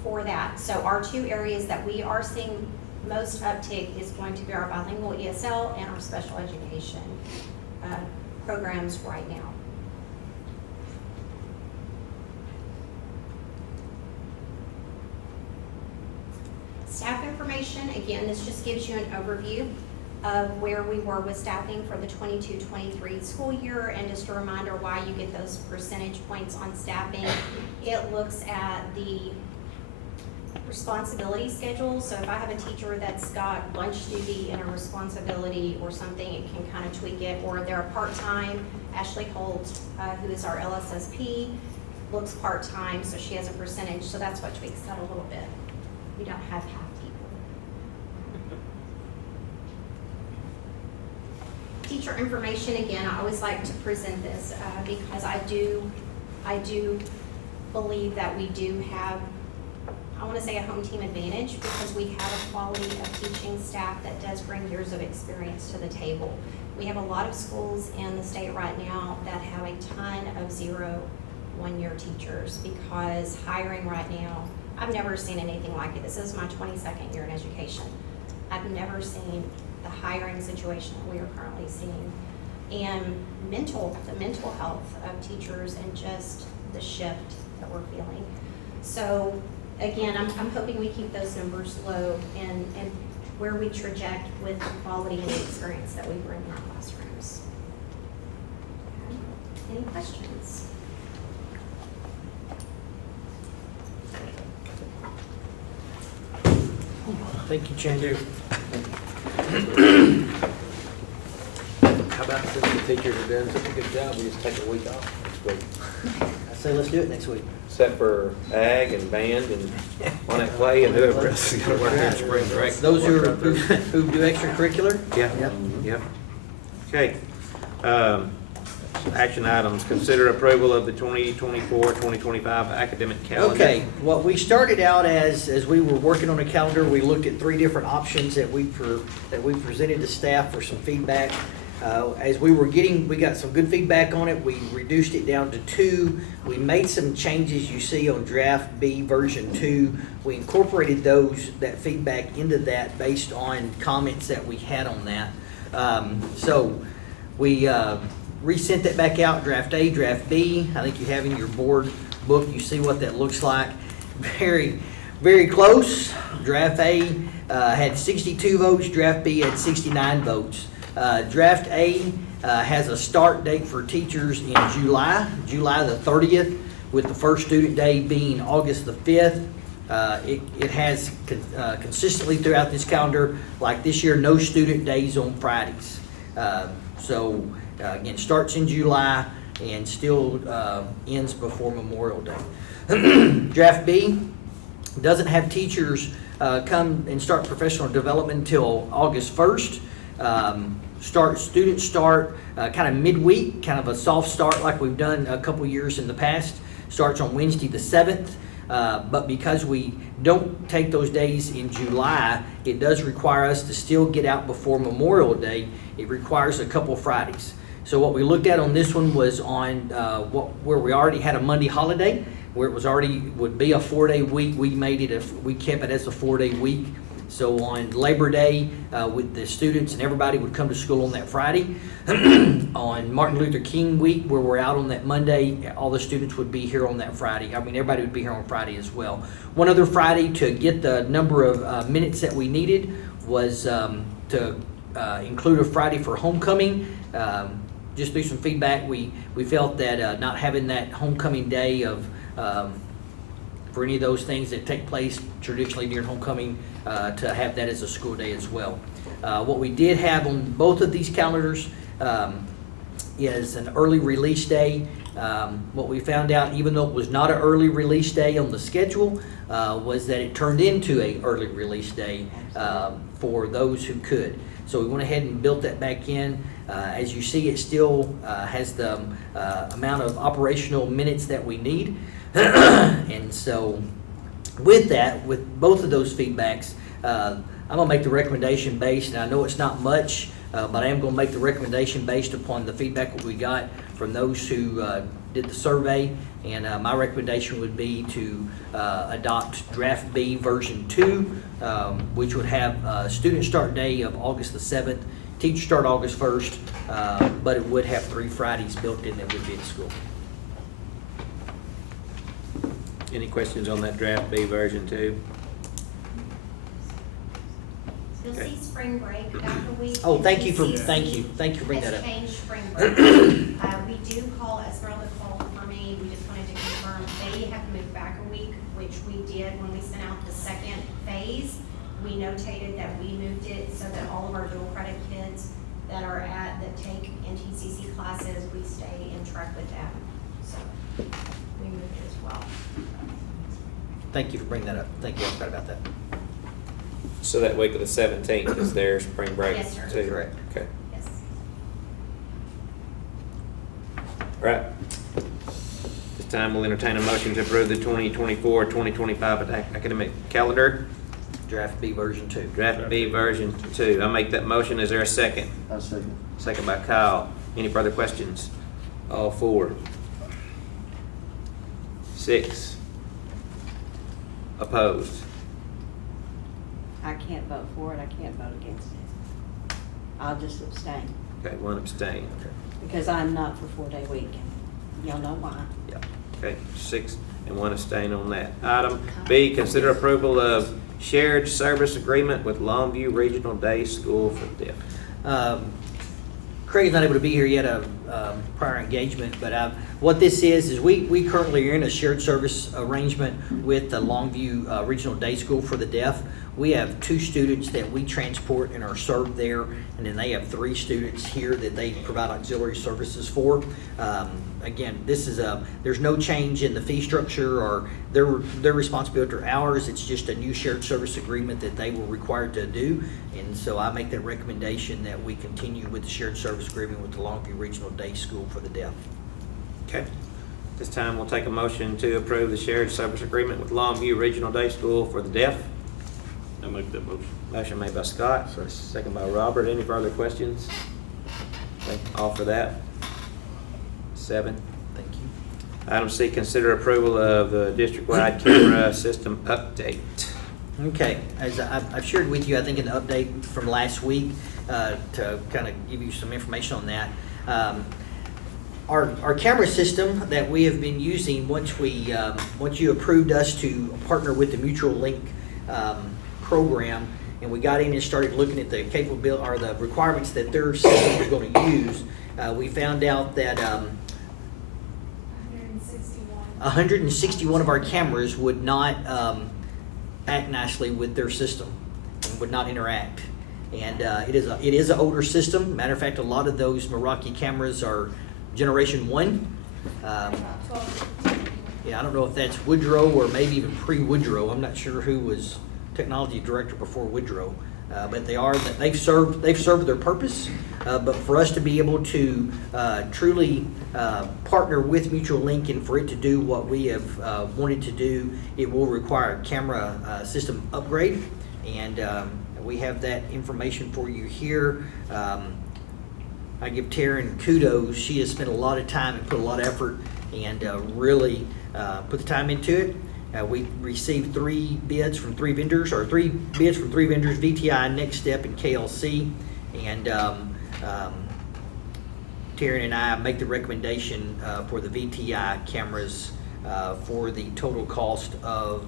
for that. So our two areas that we are seeing most uptick is going to be our bilingual ESL and our special education programs right now. Staff information, again, this just gives you an overview of where we were with staffing for the 22-23 school year, and just a reminder why you get those percentage points on staffing. It looks at the responsibility schedule. So if I have a teacher that's got lunch duty and a responsibility or something, it can kind of tweak it. Or they're a part-time. Ashley Holt, who is our LSSP, looks part-time, so she has a percentage. So that's what tweaks that a little bit. We don't have half people. Teacher information, again, I always like to present this because I do believe that we do have, I want to say, a home team advantage, because we have a quality of teaching staff that does bring years of experience to the table. We have a lot of schools in the state right now that have a ton of 0 1-year teachers, because hiring right now, I've never seen anything like it. This is my 22nd year in education. I've never seen the hiring situation that we are currently seeing, and the mental health of teachers, and just the shift that we're feeling. So again, I'm hoping we keep those numbers low, and where we traject with the quality and the experience that we bring in our classrooms. Okay. Any questions? Thank you, Chandler. How about since the teachers are doing such a good job, we just take a week off next week? I say let's do it next week. Except for ag and band and on that play and whoever else is gonna work in spring break. Those who do extracurricular? Yeah, yep. Okay. Action items, consider approval of the 2024-2025 academic calendar. Okay, what we started out as we were working on the calendar, we looked at 3 different options that we presented to staff for some feedback. As we got some good feedback on it, we reduced it down to 2. We made some changes you see on draft B version 2. We incorporated that feedback into that based on comments that we had on that. So we resent that back out, draft A, draft B. I think you have in your board book, you see what that looks like. Very, very close. Draft A had 62 votes, draft B had 69 votes. Draft A has a start date for teachers in July the 30th, with the first student day being August the 5th. It has consistently throughout this calendar, like this year, no student days on Fridays. Again, starts in July and still ends before Memorial Day. Draft B doesn't have teachers come and start professional development until August 1st. Students start kind of midweek, kind of a soft start like we've done a couple years in the past. Starts on Wednesday the 7th. But because we don't take those days in July, it does require us to still get out before Memorial Day. It requires a couple Fridays. So what we looked at on this one was on where we already had a Monday holiday, where it was would be a 4-day week. We kept it as a 4-day week. So on Labor Day, with the students and everybody would come to school on that Friday. On Martin Luther King week, where we're out on that Monday, all the students would be here on that Friday. I mean, everybody would be here on Friday as well. One other Friday to get the number of minutes that we needed was to include a Friday for homecoming. Just through some feedback, we felt that not having that homecoming day of for any of those things that take place traditionally during homecoming, to have that as a school day as well. What we did have on both of these calendars is an early release day. What we found out, even though it was not an early release day on the schedule, was that it turned into an early release day for those who could. So we went ahead and built that back in. As you see, it still has the amount of operational minutes that we need. And so with that, with both of those feedbacks, I'm going to make the recommendation based, and I know it's not much, but I am going to make the recommendation based upon the feedback that we got from those who did the survey. And my recommendation would be to adopt Draft B version 2, which would have a student start day of August the 7th, teacher start August 1st, but it would have 3 Fridays built in that would be at school. Any questions on that Draft B version 2? You'll see spring break back a week. Oh, thank you for bringing that up. Has changed spring break. We do call Esmeralda called for me. We just wanted to confirm they have moved back a week, which we did when we sent out the second phase. We notated that we moved it so that all of our dual credit kids that take NTCC classes, we stay in track with them. So we moved it as well. Thank you for bringing that up. Thank you. I forgot about that. So that week of the 17th is their spring break? Yes, sir. Too? Correct. Okay. Yes. Right. This time we'll entertain a motion to approve the 2024-2025 academic calendar. Draft B version 2. Draft B version 2. I make that motion. Is there a second? I second. Second by Kyle. Any further questions? All 4. 6. Opposed? I can't vote for it, I can't vote against it. I'll just abstain, Okay, 1 abstain. because I'm not for 4-day week, and y'all know why. Yeah. Okay, 6 and 1 abstain on that. Item B, consider approval of shared service agreement with Longview Regional Day School for the Deaf. Craig's not able to be here yet, prior engagement, but what this is we currently are in a shared service arrangement with the Longview Regional Day School for the Deaf. we have 2 students that we transport and are served there, and then they have 3 students here that they provide auxiliary services for. Again, this is there's no change in the fee structure or their responsibility or ours. It's just a new shared service agreement that they were required to do. And so I make that recommendation that we continue with the shared service agreement with the Longview Regional Day School for the deaf. Okay. This time we'll take a motion to approve the shared service agreement with Longview Regional Day School for the deaf. I make that motion. Motion made by Scott, second by Robert. Any further questions? Okay, all for that. 7. Thank you. Item C, consider approval of the district-wide camera system update. Okay, as I've shared with you, I think in the update from last week, to kind of give you some information on that. Our camera system that we have been using, once you approved us to partner with the Mutual Link program, and we got in and started looking at the capability or the requirements that their system was going to use, we found out that 161 of our cameras would not act nicely with their system and would not interact. And it is an older system. Matter of fact, a lot of those Meraki cameras are Generation 1. Yeah, I don't know if that's Woodrow or maybe even pre-Woodrow. I'm not sure who was technology director before Woodrow, but they've served their purpose. But for us to be able to truly partner with Mutual Link and for it to do what we have wanted to do, it will require a camera system upgrade, and we have that information for you here. I give Taryn kudos. She has spent a lot of time and put a lot of effort and really put the time into it. We received 3 bids from 3 vendors, VTI, Next Step, and KLC. And Taryn and I make the recommendation for the VTI cameras for the total cost of,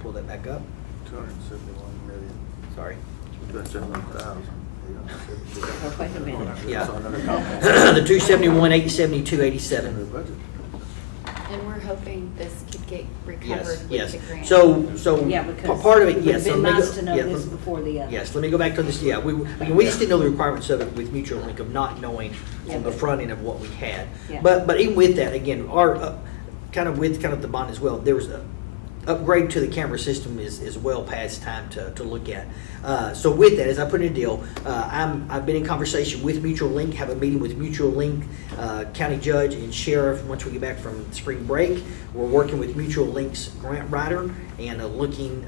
pull that back up. 271 million. Sorry. 271,000. Oh, wait a minute. Yeah. The 271,872.87. And we're hoping this could get recovered Yes, with yes. the grant. So Yeah, because part of it, it yes. would've been So let me nice go- to know yeah, this let- before the other. Yes, let me go back to this. Yeah, we just didn't know the requirements of it with Mutual Link of not knowing Yeah, on the but- front end of what we had. Yeah. But even with that, again, our kind of the bond as well, there was a upgrade to the camera system is well past time to look at. So with that, as I put in a deal, I've been in conversation with Mutual Link, have a meeting with Mutual Link, county judge and sheriff once we get back from spring break. We're working with Mutual Link's grant writer and looking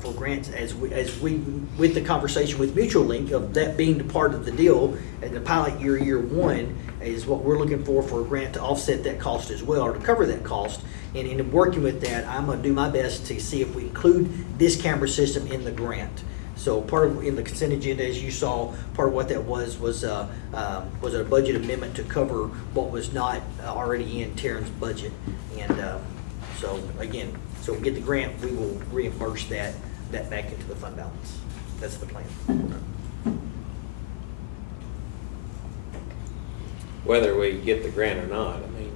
for grants as we with the conversation with Mutual Link of that being the part of the deal and the pilot year 1 is what we're looking for a grant to offset that cost as well or to cover that cost. And in working with that, I'm going to do my best to see if we include this camera system in the grant. So part of in the consent agenda, as you saw, part of what that was a budget amendment to cover what was not already in Taryn's budget. And so again, so we get the grant, we will reimburse that back into the fund balance. That's the plan. Whether we get the grant or not, I mean,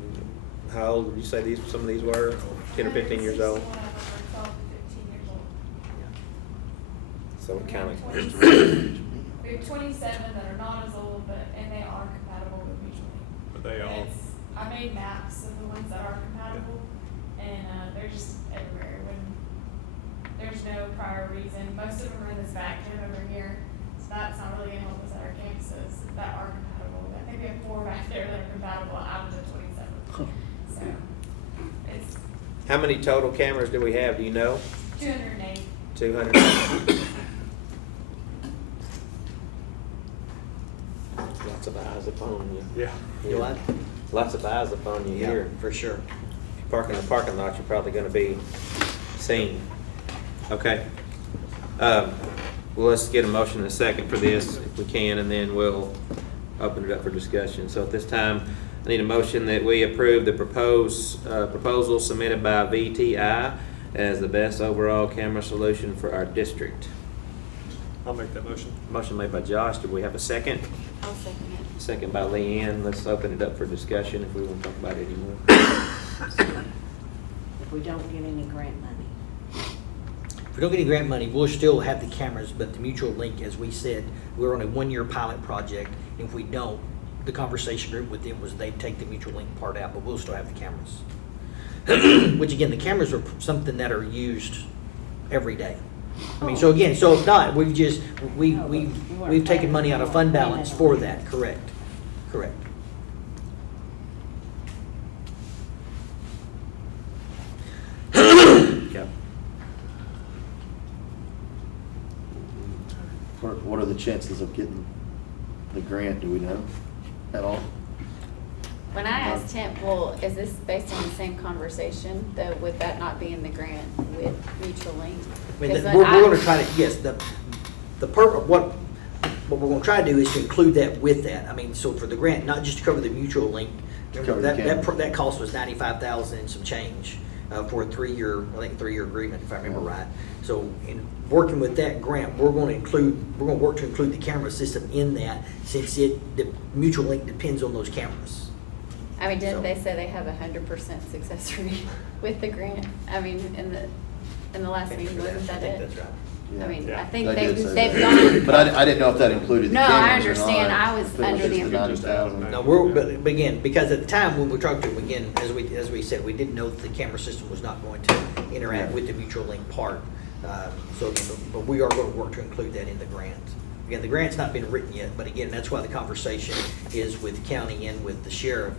how old did you say some of these were? 10 or 15 years old? So it kind of. We have 27 that are not as old, and they are compatible with Mutual Link. But they all. I made maps of the ones that are compatible, and they're just everywhere. When there's no prior reason, most of them are in this back cave over here, so that's not really gonna help us at our campuses that are compatible. I think we have 4 back there that are compatible out of the 27. So it's How many total cameras do we have? Do you know? 208. 200. Lots of eyes upon you. Yeah. You what? Lots of eyes upon you Yeah, here. for sure. If you park in the parking lot, you're probably gonna be seen. Okay. Well, let's get a motion in a second for this, if we can, and then we'll open it up for discussion. So at this time, I need a motion that we approve the proposal submitted by VTI as the best overall camera solution for our district. I'll make that motion. Motion made by Josh. Do we have a second? I'll second it. Second by Leanne. Let's open it up for discussion if we want to talk about it anymore. If we don't get any grant money. we don't get any grant money, we'll still have the cameras, but the mutual link, as we said, we're on a 1-year pilot project. If we don't, the conversation group with them was they'd take the mutual link part out, but we'll still have the cameras. Which again, the cameras are something that are used every day. I mean, so again, so if not, we've taken money out of fund balance for that, correct, correct. Okay. What are the chances of getting the grant, do we know at all? When I asked him, well, is this based on the same conversation, though, with that not being the grant with mutual link? I mean, 'Cause we're I- gonna try to, yes, what we're gonna try to do is to include that with that. I mean, so for the grant, not just to cover the mutual link, remember, Cover the that cost was 95,000 and some change, for a 3-year, I think 3-year agreement, if I remember right. So in working with that grant, we're gonna work to include the camera system in that, since the mutual link depends on those cameras. I mean, didn't So- they say they have 100% success rate with the grant? I mean, in the last meeting, wasn't that I think it? that's right. I mean, I They think did say they've that. gone. But I didn't know if that included the No, I cameras or not. understand. I was If it under the just 90,000. No, but again, because at the time when we talked to them, again, as we said, we didn't know that the camera system was not going to interact with the mutual link part. So, but we are going to work to include that in the grant. Again, the grant's not been written yet, but again, that's why the conversation is with the county and with the sheriff,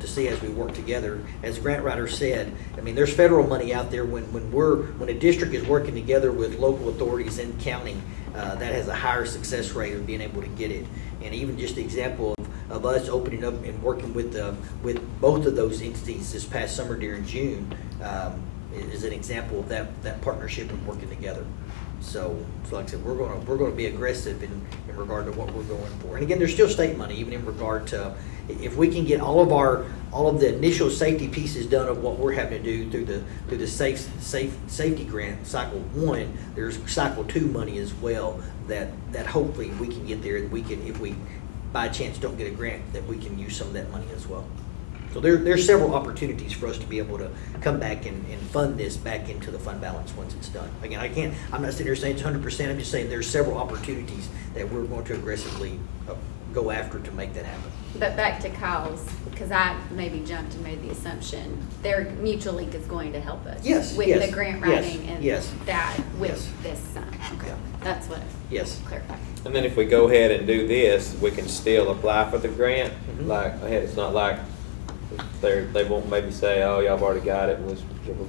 to see as we work together. As the grant writer said, I mean, there's federal money out there when a district is working together with local authorities and county, that has a higher success rate of being able to get it. And even just the example of us opening up and working with both of those entities this past summer during June, is an example of that partnership and working together. So like I said, we're gonna be aggressive in regard to what we're going for. And again, there's still state money, even in regard to, if we can get all of the initial safety pieces done of what we're having to do through the safety grant, cycle 1, there's cycle 2 money as well, that hopefully we can get there, and we can, if we by chance don't get a grant, that we can use some of that money as well. So there's several opportunities for us to be able to come back and fund this back into the fund balance once it's done. Again, I'm not sitting here saying it's 100%, I'm just saying there's several opportunities that we're going to aggressively go after to make that happen. But back to Kyle's, because I maybe jumped and made the assumption, their mutual link is going to help us. Yes, With yes, the grant yes, writing and yes. that with Yes. this son. Okay, Yeah. that's what Yes. clarified. And then if we go ahead and do this, we can still apply for the grant. Mhm. Like, it's not like they won't maybe say, oh, y'all have already got it, we'll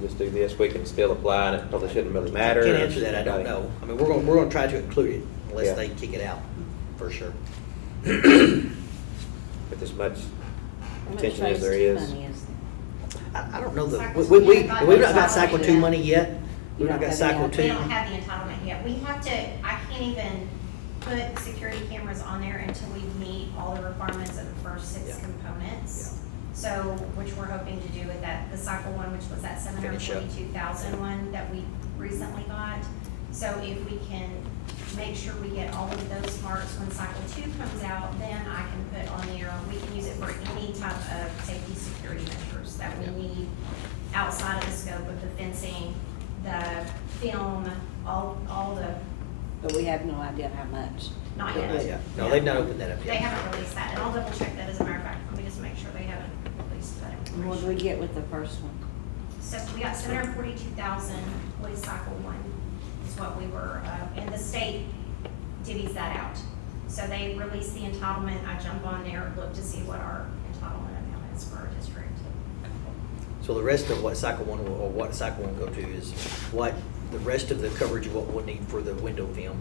just do this. We can still apply, and it probably shouldn't really matter. I can't answer that, I don't know. I mean, we're gonna try to include it unless Yeah. they kick it out, for sure. With as much How much attention as phase there 2 is. money is there? I don't know Cycle we've two, yeah, not got cycle cycle two. 2 money yet. You We've not don't got have cycle any. 2. We don't have the entitlement yet. We have to, I can't even put security cameras on there until we meet all the requirements of the first 6 Yeah. components. So, which we're hoping to do with that, the cycle 1, which was that Finish up. 742,000 one that we recently got. So if we can make sure we get all of those marks when cycle 2 comes out, then I can put on there, we can use it for any type of safety security measures that we need outside of the scope of the fencing, the film, all the, But we have no idea how much. not Yeah, yet. yeah. No, they've not opened that up They yet. haven't released that, and I'll double check that as a matter of fact, let me just make sure they haven't released that And what do we information. get with the first one? So we got 742,000 with cycle 1 is what we were, and the state divvies that out. So they release the entitlement, I jump on there, look to see what our entitlement amount is for our district. So the rest of what cycle 1 will go to is what the rest of the coverage of what we'll need for the window film.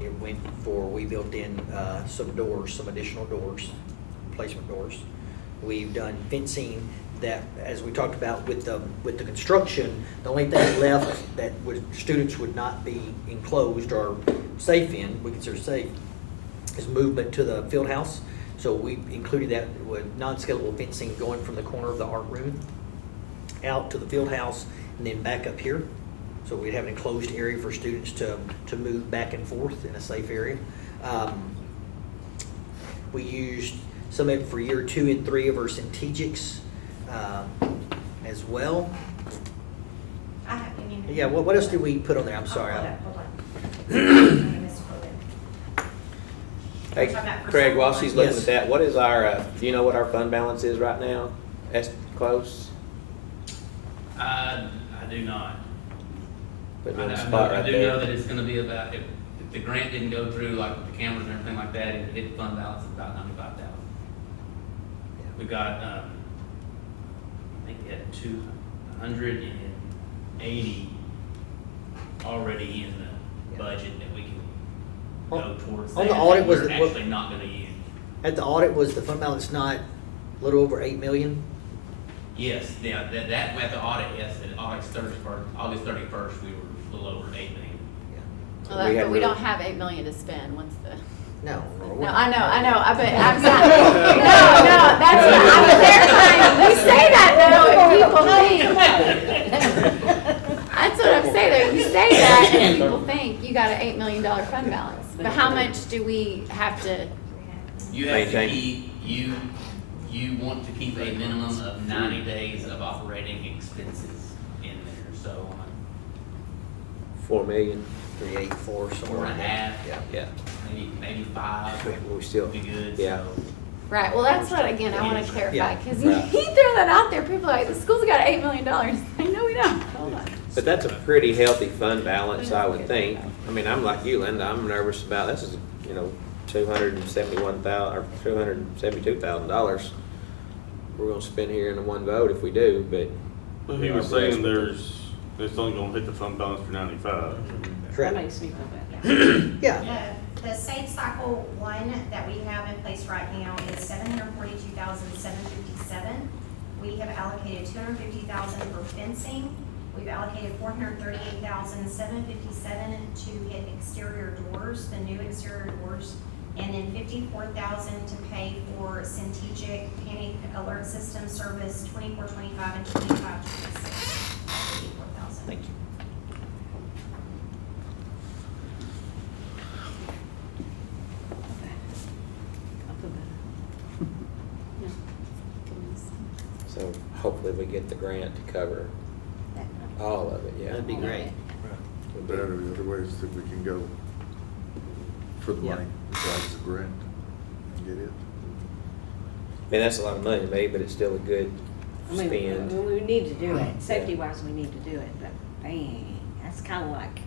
It went for, we built in some doors, some additional doors, replacement doors. We've done fencing that, as we talked about with the construction, the only thing left that students would not be enclosed or safe in, we consider safe, is movement to the field house. So we included that with non-scalable fencing going from the corner of the art room out to the field house and then back up here. So we'd have an enclosed area for students to move back and forth in a safe area. We used some of it for year 2 and 3 of our strategics as well. I have, you need yeah, what else did we put on there? I'm sorry. Hold on. Hey, Craig, while she's looking at that, what is our, do you know what our fund balance is right now? Close? I do not. Putting you on the I spot right do know there. that it's gonna be about, if the grant didn't go through, like with the cameras and everything like that, it hit fund balance of about 95,000. We've got, I think we had 280 already in the budget that we can go towards that. On the audit, was We're the- actually not gonna use. At the audit, was the fund balance not a little over 8 million? Yes, yeah, that, at the audit, yes, at August 31st, we were a little over 8 million. Well, but we don't have 8 million to spend, what's the? No. No, I know, but I'm not, no, that's not, I'm verifying, you say that though, and people think. That's what I'm saying, though, you say that, and people think you got an $8 million fund balance, but how much do we have to? You have to Maintain. keep, you want to keep a minimum of 90 days of operating expenses in there, so 4 million. 384 somewhere. 4.5, Yeah. maybe 5 We still, would be good. yeah. So. Right, well, that's what, again, I wanna clarify, Yeah. cause Right. he threw that out there, people are like, the school's got $8 million, I know we don't, hold on. But that's a pretty healthy fund balance, I would think. I mean, I'm like you, Linda, I'm nervous about, this is, you know, $271,000 or $272,000 we're gonna spend here in the one vote if we do, but. Well, he was saying it's only gonna hit the fund balance for 95. That makes me feel better. Yeah. The Safe Cycle one that we have in place right now is $742,757. We have allocated $250,000 for fencing. We've allocated $438,757 to hit exterior doors, the new exterior doors, and then $54,000 to pay for Centric panic alert system service 2425 and 2526. $54,000. Thank you. So hopefully we get the grant to cover all of it, yeah. That'd be great. There are other ways that we can go for the money besides the grant and get it. I mean, that's a lot of money to me, but it's still a good I mean, spend. we need to do it, safety-wise, we need to do it, but dang, that's kinda like,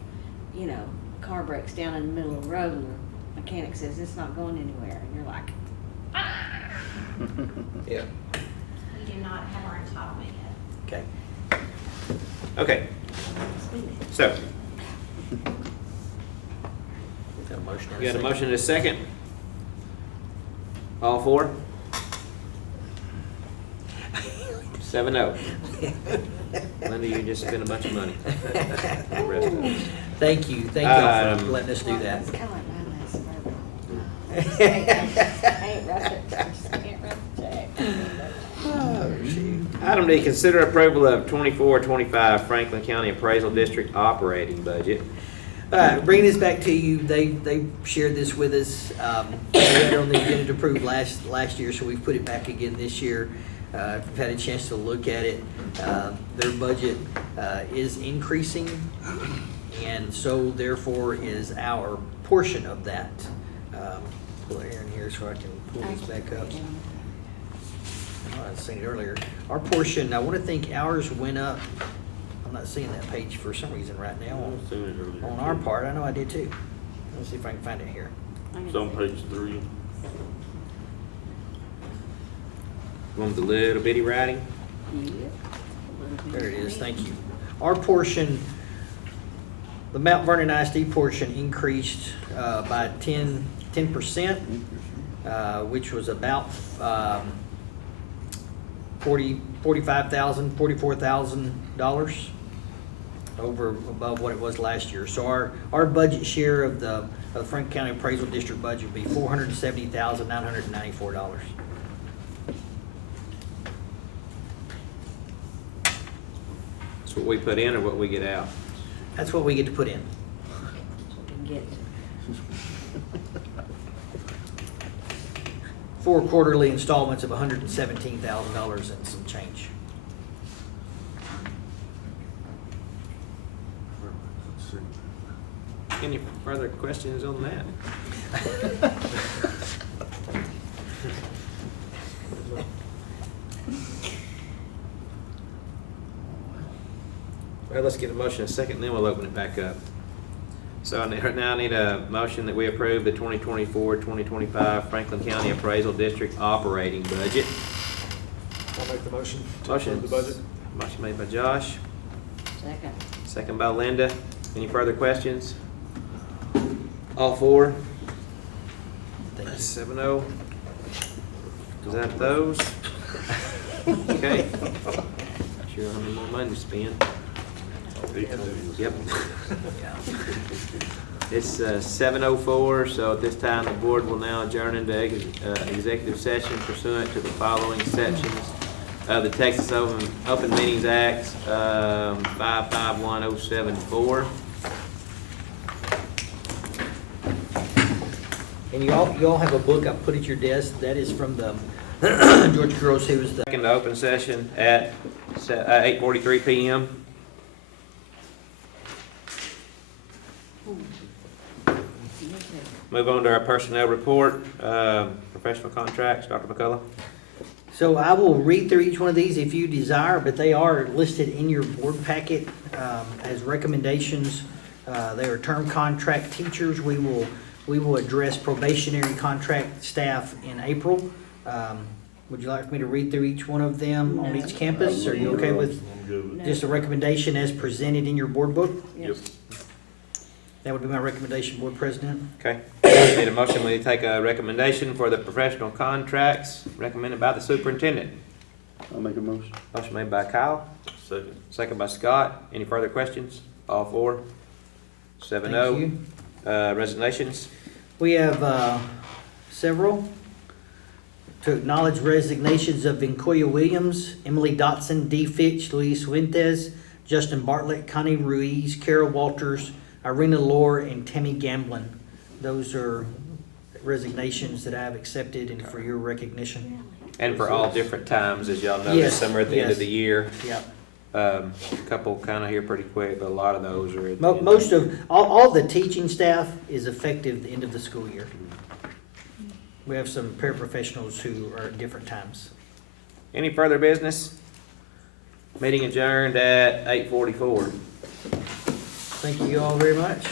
you know, car breaks down in the middle of the road and the mechanic says it's not going anywhere, and you're like, Yeah, We do not have our entitlement yet. Okay. okay, so, Got a motion and you got a second. motion and a second? All four? 7-0. Linda, you just spent a bunch of money. The rest of us. Thank you all for Um, letting us do that. it's kinda like my last bourbon. I ain't rushed it, I just can't rush the check. Oh, shoot. Item D, consider approval of 24-25 Franklin County Appraisal District operating budget. Bringing this back to you, they shared this with us. We had it on the agenda to approve last year, so we've put it back again this year. If you've had a chance to look at it, their budget is increasing, and so therefore is our portion of that. Pull Aaron here so I can pull this back up. I was saying it earlier. Our portion, I want to think ours went up. I'm not seeing that page for some reason right now on our part. I know I did too. Let's see if I can find it here. It's on page 3. Want the little bitty writing? There it is, thank you. Our portion, the Mt Vernon ISD portion increased by 10%, which was about $44,000 above what it was last year. So our budget share of the Franklin County Appraisal District budget would be $470,994. That's what we put in or what we get out? That's what we get to put in. Get. 4 quarterly installments of $117,000 and some change. Any further questions on that? Well, let's get a motion in a second, then we'll open it back up. So right now I need a motion that we approve the 2024-2025 Franklin County Appraisal District operating budget. I'll make the motion to Motion. approve the budget. Motion made by Josh, Second. second by Linda. Any further questions? All four? 7-0. Is that those? Okay. Sure how many more money to spend. Yep. It's 7:04, so at this time, the board will now adjourn into executive session pursuant to the following sections of the Texas Open Meetings Act, 551074. And you all have a book I put at your desk. That is from the George Gross, who was the Second to open session at 8:43 PM. Move on to our personnel report, professional contracts, Dr. McCullough. So I will read through each one of these if you desire, but they are listed in your board packet as recommendations. They are term contract teachers. We will address probationary contract staff in April. Would you like for me to read through each one of them on each campus? Are you okay with just a recommendation as presented in your board book? Yep. That would be my recommendation, Board President. Okay. Need a motion, we take a recommendation for the professional contracts recommended by the superintendent. I'll make a motion. Motion made by Kyle, Second. second by Scott. Any further questions? All four? 7-0. Thank you. Resignations. We have several. To acknowledge resignations of Vincoya Williams, Emily Dotson, D. Fitch, Luis Fuentes, Justin Bartlett, Connie Ruiz, Carol Walters, Irina Lohr, and Tammy Gamblin. Those are resignations that I have accepted and for your recognition. And for all different times, as y'all know, Yes, some are at the end of the year. Yep. A couple kind of here pretty quick, but a lot of those are at the end. Most of, all the teaching staff is effective the end of the school year. We have some paraprofessionals who are at different times. Any further business? Meeting adjourned at 8:44. Thank you all very much.